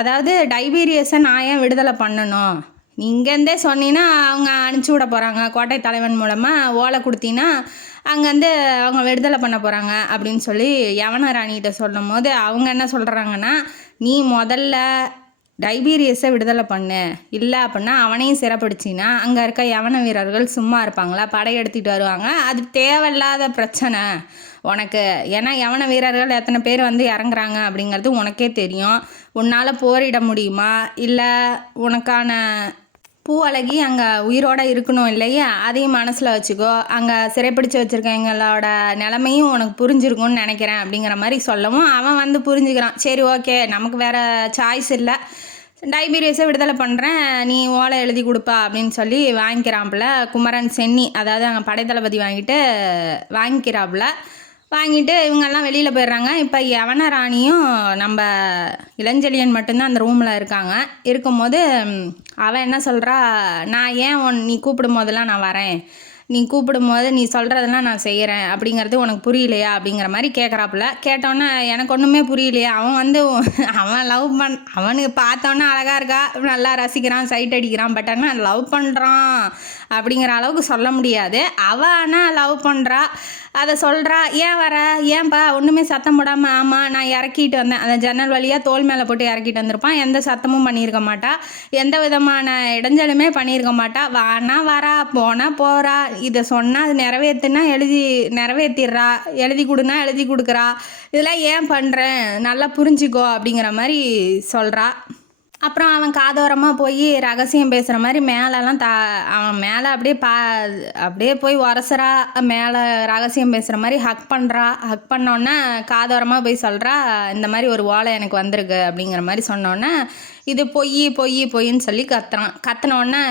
அதாவது டைபீரியஸை நான் ஏன் விடுதலை பண்ணணும், நீ இங்கேருந்தே சொன்னீங்கன்னா அவங்க அனுப்பிச்சி விட போகிறாங்க, கோட்டை தலைவன் மூலமாக ஓலை கொடுத்தீங்கன்னா அங்கேருந்து அவங்க விடுதலை பண்ண போகிறாங்க அப்படின்னு யவன ராணிகிட்ட சொல்லும் போது அவங்க என்ன சொல்கிறாங்கன்னா, நீ முதல்ல டைபீரியஸை விடுதலை பண்ணு, இல்லை அப்படின்னா அவனையும் சிறப்பிடிச்சின்னா அங்கே இருக்க யவன வீரர்கள் சும்மா இருப்பாங்களா, படையெடுத்துட்டு வருவாங்க, அது தேவையில்லாத பிரச்சனை உனக்கு. ஏன்னா யவன வீரர்கள் எத்தனை பேர் வந்து இறங்குறாங்க அப்படிங்கிறது உனக்கே தெரியும். உன்னால் போரிட முடியுமா, இல்லை உனக்கான பூவழகி அங்கே உயிரோடு இருக்கணும் இல்லையா, அதையும் மனசில் வச்சுக்கோ, அங்கே சிறைப்பிடிச்சு வச்சுருக்கவங்களோட நிலைமையும் உனக்கு புரிஞ்சிருக்கும்னு நினைக்கிறேன் அப்படிங்கிற மாதிரி சொல்லவும் அவன் வந்து புரிஞ்சுக்கிறான். சரி ஓகே, நமக்கு வேறு சாய்ஸ் இல்லை, டைபீரியஸை விடுதலை பண்ணுறேன், நீ ஓலை எழுதி கொடுப்பா அப்படின்னு வாங்கிக்கிறாப்புல குமரன் சென்னி, அதாவது அங்கே படைத்தளபதி வாங்கிக்கிறாப்புல. வாங்கிட்டு இவங்கெல்லாம் வெளியில் போயிடுறாங்க. இப்போ யவன ராணியும் நம்ம இளஞ்செழியன் மட்டும்தான் அந்த ரூமில் இருக்கும்போது அவன் என்ன சொல்கிறா, நான் ஏன் நீ கூப்பிடும் போதெல்லாம் நான் வரேன், நீ கூப்பிடும்போது நீ சொல்கிறதெல்லாம் நான் செய்கிறேன் அப்படிங்கிறது உனக்கு புரியலையா அப்படிங்கிற மாதிரி கேட்குறாப்புல. கேட்டோன்னே எனக்கு ஒன்றுமே புரியலையா, அவன் அவனுக்கு பார்த்தோன்னே அழகாக இருக்கா, நல்லா ரசிக்கிறான், சைட் அடிக்கிறான், பட் ஆனால் லவ் பண்ணுறான் அப்படிங்கிற அளவுக்கு சொல்ல முடியாது. அவள் ஆனால் லவ் பண்ணுறா, அதை சொல்கிறா. ஏன்பா ஒன்றுமே சத்தம் போடாமல், ஆமாம் நான் இறக்கிட்டு வந்தேன், அந்த ஜன்னல் வழியாக தோல் மேலே போட்டு இறக்கிட்டு வந்திருப்பான், எந்த சத்தமும் பண்ணியிருக்க மாட்டா, எந்த விதமான இடைஞ்சலுமே பண்ணியிருக்க மாட்டா, வானா வரா போனால் போகிறா, இதை சொன்னால் அது நிறைவேற்றிடுறா, எழுதி கொடுனா எழுதி கொடுக்குறா, இதெல்லாம் ஏன் பண்ணுறேன் நல்லா புரிஞ்சுக்கோ அப்படிங்கிற மாதிரி சொல்கிறா. அப்புறம் அவன் காதோரமாக போய் ரகசியம் பேசுகிற மாதிரி மேலெல்லாம் அவன் மேலே அப்படியே போய் உரசுறா, மேலே ரகசியம் பேசுகிற மாதிரி ஹக் பண்ணோன்னே காதோரமாக போய் சொல்கிறா, இந்த மாதிரி ஒரு ஓலை எனக்கு வந்திருக்கு அப்படிங்கிற மாதிரி சொன்னோன்னே இது பொய்ன்னு கத்துனோடனே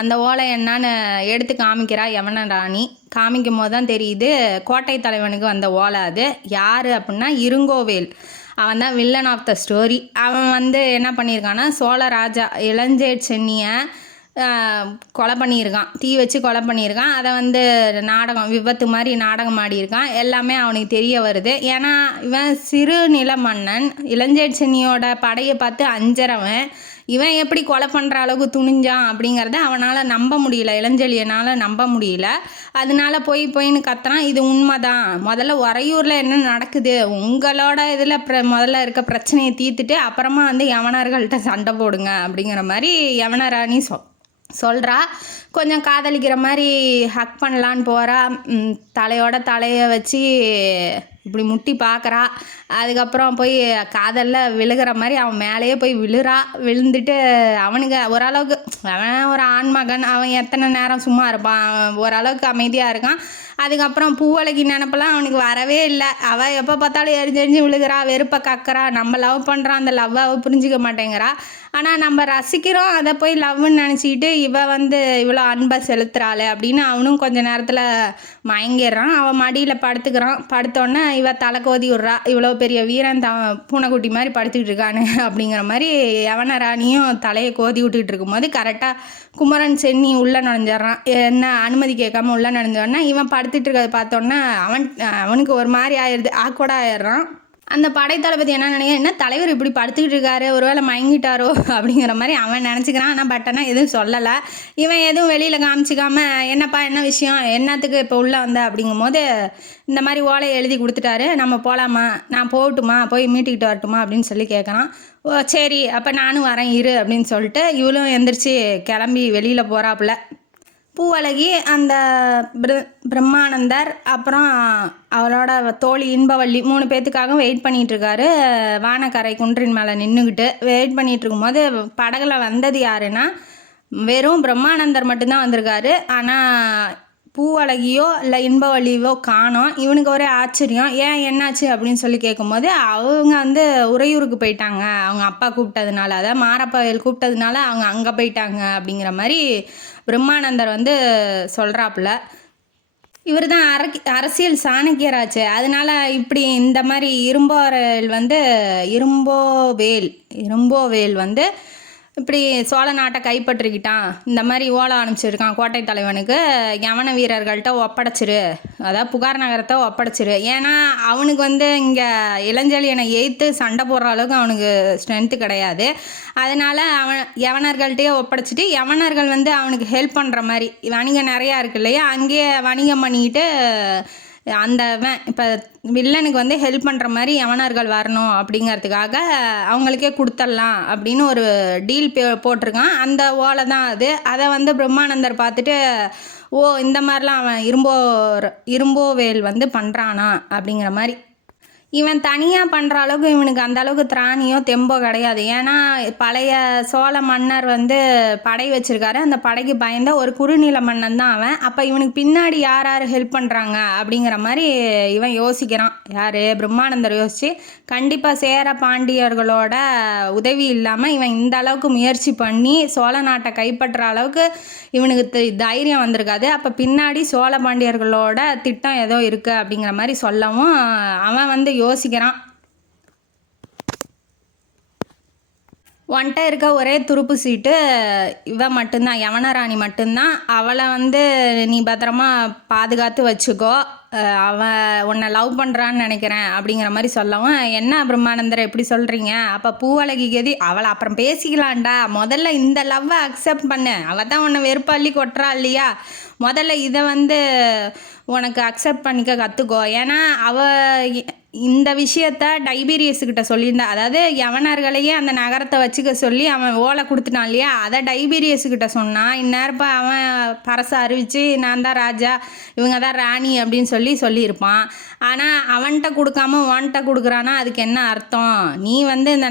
அந்த ஓலை என்னான்னு எடுத்து காமிக்கிறா யவன ராணி. காமிக்கும் போது தான் தெரியுது கோட்டை தலைவனுக்கு வந்த ஓலை. அது யார் அப்படின்னா இருங்கோவேல், அவன் தான் வில்லன் ஆஃப் த ஸ்டோரி. அவன் வந்து என்ன பண்ணியிருக்கான்னா சோழ ராஜா இளஞ்சேட் சென்னியை கொலை பண்ணியிருக்கான், தீ வச்சு கொலை பண்ணியிருக்கான். அதை வந்து விபத்து மாதிரி நாடகம் ஆடியிருக்கான். எல்லாமே அவனுக்கு தெரிய வருது. ஏன்னா இவன் சிறு நில மன்னன், இளஞ்சேட் சென்னியோட படையை பார்த்து அஞ்சறவன், இவன் எப்படி கொலை பண்ணுற அளவுக்கு துணிஞ்சான் அப்படிங்கிறத அவனால் நம்ப முடியல, இளஞ்செழியனால் நம்ப முடியல. அதனால போயின்னு கத்துறான். இது உண்மைதான், முதல்ல உறையூரில் என்ன நடக்குது, உங்களோட இதில் முதல்ல இருக்க பிரச்சனையை தீர்த்துட்டு அப்புறமா வந்து யவனர்கள்ட்ட சண்டை போடுங்க அப்படிங்கிற மாதிரி யவன ராணி சொல்கிறா. கொஞ்சம் காதலிக்கிற மாதிரி ஹக் பண்ணலான்னு போகிறா, தலையை வச்சு இப்படி முட்டி பார்க்குறா. அதுக்கப்புறம் போய் காதலில் விழுகிற மாதிரி அவன் மேலேயே போய் விழுந்துட்டு அவனுக்கு ஓரளவுக்கு, அவன் ஒரு ஆண்மகன், அவன் எத்தனை நேரம் சும்மா இருப்பான், ஓரளவுக்கு அமைதியாக இருக்கான். அதுக்கப்புறம் பூவழகி நினப்பெல்லாம் அவனுக்கு வரவே இல்லை. அவள் எப்போ பார்த்தாலும் எரிஞ்சு விழுகிறா, வெறுப்பை கக்கிறா, நம்ம லவ் பண்ணுறான், அந்த லவ்வை அவள் புரிஞ்சிக்க மாட்டேங்கிறா. ஆனால் நம்ம ரசிக்கிறோம், அதை போய் லவ்னு நினச்சிக்கிட்டு இவ்வளோ அன்பை செலுத்துகிறாளே அப்படின்னு அவனும் கொஞ்ச நேரத்தில் மயங்கிடுறான். அவன் மடியில் படுத்தோன்னே இவ தலை கோதி விட்றா, இவ்வளோ பெரிய வீரன் பூனைக்குட்டி மாதிரி படுத்துக்கிட்டு இருக்கானு அப்படிங்கிற மாதிரி யவன ராணியும் தலையை கோதி விட்டுக்கிட்டு இருக்கும்போது கரெக்டாக குமரன் சென்னி உள்ளே நுழைஞ்சிட்றான். என்ன அனுமதி கேட்காம உள்ளே நுழைஞ்சோடனே இவன் படுத்துட்டு இருக்கிறத பார்த்தோன்னே அவனுக்கு ஒரு மாதிரி ஆயிடுது, ஆக்வர்டாக ஆயிடுறான். அந்த படைத்தளபதி என்ன நினைக்கிறேன், என்ன தலைவர் இப்படி படுத்துக்கிட்டு இருக்காரு, ஒருவேளை மயங்கிட்டாரோ அப்படிங்கிற மாதிரி அவன் நினச்சிக்கிறான். ஆனால் எதுவும் சொல்லலை. இவன் எதுவும் வெளியில் காமிச்சிக்காம, என்னப்பா என்ன விஷயம், என்னத்துக்கு இப்போ உள்ளே வந்த அப்படிங்கும்போது இந்த மாதிரி ஓலையை எழுதி கொடுத்துட்டாரு. நம்ம போகலாமா, நான் போகட்டுமா, போய் மீட்டிக்கிட்டு வரட்டுமா அப்படின்னு சொல்லி கேட்குறான். ஓ சரி, அப்போ நானும் வரேன் இரு அப்படின்னு சொல்லிட்டு இவளும் எந்திரிச்சு கிளம்பி வெளியில் போகிறாப்புல. பூவழகி அந்த பிரம்மானந்தர் அப்புறம் அவரோட தோழி இன்பவள்ளி 3 பேர்த்துக்காக வெயிட் பண்ணிகிட்ருக்காரு. வானக்கரை குன்றின் மேலே நின்றுக்கிட்டு வெயிட் பண்ணிகிட்டு இருக்கும்போது படகுல வந்தது யாருன்னா வெறும் பிரம்மானந்தர் மட்டும்தான் வந்திருக்காரு. ஆனால் பூவழகியோ இல்லை இன்பவள்ளியோ காணோம். இவனுக்கு ஒரே ஆச்சரியம், ஏன் என்னாச்சு அப்படின்னு சொல்லி கேட்கும்போது அவங்க வந்து உறையூருக்கு போயிட்டாங்க, அவங்க அப்பா கூப்பிட்டதுனால, அதாவது மாரப்பயல் கூப்பிட்டதுனால அவங்க அங்கே போயிட்டாங்க அப்படிங்கிற மாதிரி பிரம்மானந்தர் வந்து சொல்கிறாப்புல. இவர் தான் அரசியல் சாணக்கியராச்சு, அதனால இப்படி இந்த மாதிரி இரும்போவேல் வந்து இப்படி சோழ நாட்டை கைப்பற்றிக்கிட்டான், இந்த மாதிரி ஓலை அனுப்பிச்சிருக்கான் கோட்டை தலைவனுக்கு, யவன வீரர்கள்ட்ட ஒப்படைச்சிரு, அதாவது புகார் நகரத்தை ஒப்படைச்சிரு. ஏன்னா அவனுக்கு வந்து இங்கே இளஞ்செழியனை எய்த்து சண்டை போடுற அளவுக்கு அவனுக்கு ஸ்ட்ரென்த்து கிடையாது. அதனால் அவன் யவனர்கள்ட்டையே ஒப்படைச்சிட்டு யவனர்கள் வந்து அவனுக்கு ஹெல்ப் பண்ணுற மாதிரி, வணிகம் நிறையா இருக்கு இல்லையா, அங்கேயே வணிகம் பண்ணிக்கிட்டு அந்த இப்போ வில்லனுக்கு வந்து ஹெல்ப் பண்ணுற மாதிரி யவனர்கள் வரணும் அப்படிங்கிறதுக்காக அவங்களுக்கே கொடுத்துடலாம் அப்படின்னு ஒரு டீல் போட்டிருக்கான். அந்த ஓலை தான் அது. அதை வந்து பிரம்மானந்தர் பார்த்துட்டு, ஓ இந்த மாதிரிலாம் அவன் இரும்போவேல் வந்து பண்ணுறானா அப்படிங்கிற மாதிரி. இவன் தனியாக பண்ணுற அளவுக்கு இவனுக்கு அந்த அளவுக்கு திராணியோ தெம்போ கிடையாது. ஏன்னா பழைய சோழ மன்னர் வந்து படை வச்சுருக்காரு, அந்த படைக்கு பயந்த ஒரு குறுநில மன்னன் தான் அவன். அப்போ இவனுக்கு பின்னாடி யார் யார் ஹெல்ப் பண்ணுறாங்க அப்படிங்கிற மாதிரி இவன் யோசிக்கிறான். யார் பிரம்மானந்தர் யோசித்து, கண்டிப்பாக சேர பாண்டியர்களோட உதவி இல்லாமல் இவன் இந்த அளவுக்கு முயற்சி பண்ணி சோழ நாட்டை கைப்பற்ற அளவுக்கு இவனுக்கு தைரியம் வந்திருக்காது. அப்போ பின்னாடி சோழ பாண்டியர்களோட திட்டம் ஏதோ இருக்குது அப்படிங்கிற மாதிரி சொல்லவும் அவன் வந்து யோசிக்கிறான். ஒன்ட்ட இருக்க ஒரே துருப்பு சீட்டு இவன் மட்டும்தான், யவனராணி மட்டும்தான். அவளை வந்து நீ பத்திரமா பாதுகாத்து வச்சுக்கோ, அவன் உன்னை லவ் பண்ணுறான்னு நினைக்கிறேன் அப்படிங்கிற மாதிரி சொல்லவும், என்ன பிரம்மானந்தர் எப்படி சொல்கிறீங்க, அப்போ பூவழகி கதி அவளை அப்புறம் பேசிக்கலாம்டா, முதல்ல இந்த லவ்வை அக்செப்ட் பண்ணு, அவள் தான் உன்னை வெறுப்பள்ளி கொட்டுறா இல்லையா, முதல்ல இதை வந்து உனக்கு அக்செப்ட் பண்ணிக்க கற்றுக்கோ. ஏன்னா இந்த விஷயத்த டைபீரியஸுக்கிட்ட சொல்லியிருந்தா, அதாவது யவனர்களையே அந்த நகரத்தை வச்சுக்க சொல்லி அவன் ஓலை கொடுத்துட்டான் இல்லையா, அதை டைபீரியஸுக்கிட்ட சொன்னான். இந்நேரப்போ அவன் பரசை அறிவித்து நான் தான் ராஜா, இவங்க தான் ராணி அப்படின்னு சொல்லியிருப்பான். ஆனால் அவன்கிட்ட கொடுக்காம உன்கிட்ட கொடுக்குறான்னா அதுக்கு என்ன அர்த்தம், நீ வந்து இந்த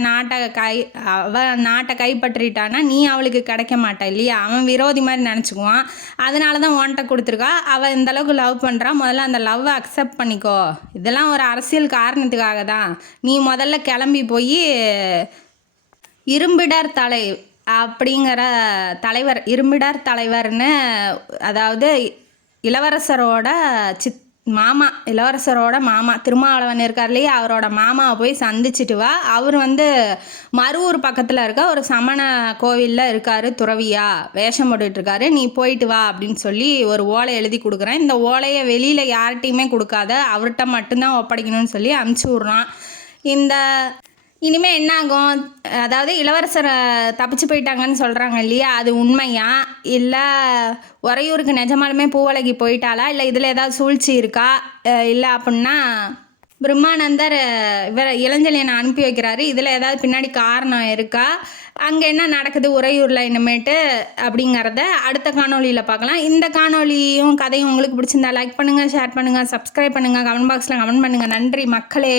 நாட்டை கைப்பற்றிட்டான்னா நீ அவளுக்கு கிடைக்க மாட்டா இல்லையா, அவன் விரோதி மாதிரி நினச்சிக்குவான். அதனால தான் உன்கிட்ட கொடுத்துருக்கா, அவள் இந்தளவுக்கு லவ் பண்ணுறா, முதல்ல அந்த லவ்வை அக்செப்ட் பண்ணிக்கோ, இதெல்லாம் ஒரு அரசியல் காரணத்துக்காக தான், நீ முதல்ல கிளம்பி போய் இரும்பிடர் அப்படிங்கிற தலைவர், இரும்பிடர் தலைவர்னு, அதாவது இளவரசரோட இளவரசரோட மாமா திருமாவளவன் இருக்கார் இல்லையா, அவரோட மாமாவை போய் சந்திச்சுட்டு வா, அவர் வந்து மருவூர் பக்கத்தில் இருக்க ஒரு சமண கோவிலில் இருக்கார், துறவியா வேஷம் போட்டுட்ருக்காரு, நீ போயிட்டு வா அப்படின்னு சொல்லி ஒரு ஓலை எழுதி கொடுக்குறேன், இந்த ஓலையை வெளியில் யார்கிட்டையுமே கொடுக்காத, அவர்கிட்ட மட்டும்தான் ஒப்படைக்கணும்னு சொல்லி அனுப்பிச்சி விட்றான். இனிமேல் என்ன ஆகும், அதாவது இளவரசரை தப்பிச்சு போயிட்டாங்கன்னு சொல்கிறாங்க இல்லையா, அது உண்மையா இல்லை உறையூருக்கு நிஜமாலுமே பூவழகி போயிட்டாளா, இல்லை இதில் ஏதாவது சூழ்ச்சி இருக்கா, இல்லை அப்படின்னா பிரம்மானந்தர் இளஞ்செழியனை அனுப்பி வைக்கிறாரு, இதில் ஏதாவது பின்னாடி காரணம் இருக்கா, அங்கே என்ன நடக்குது உறையூரில் இனிமேட்டு அப்படிங்கிறத அடுத்த காணொலியில் பார்க்கலாம். இந்த காணொலியும் கதையும் உங்களுக்கு பிடிச்சிருந்தா லைக் பண்ணுங்கள், ஷேர் பண்ணுங்கள், சப்ஸ்கிரைப் பண்ணுங்கள், கமெண்ட் பாக்ஸில் கமெண்ட் பண்ணுங்கள். நன்றி மக்களே.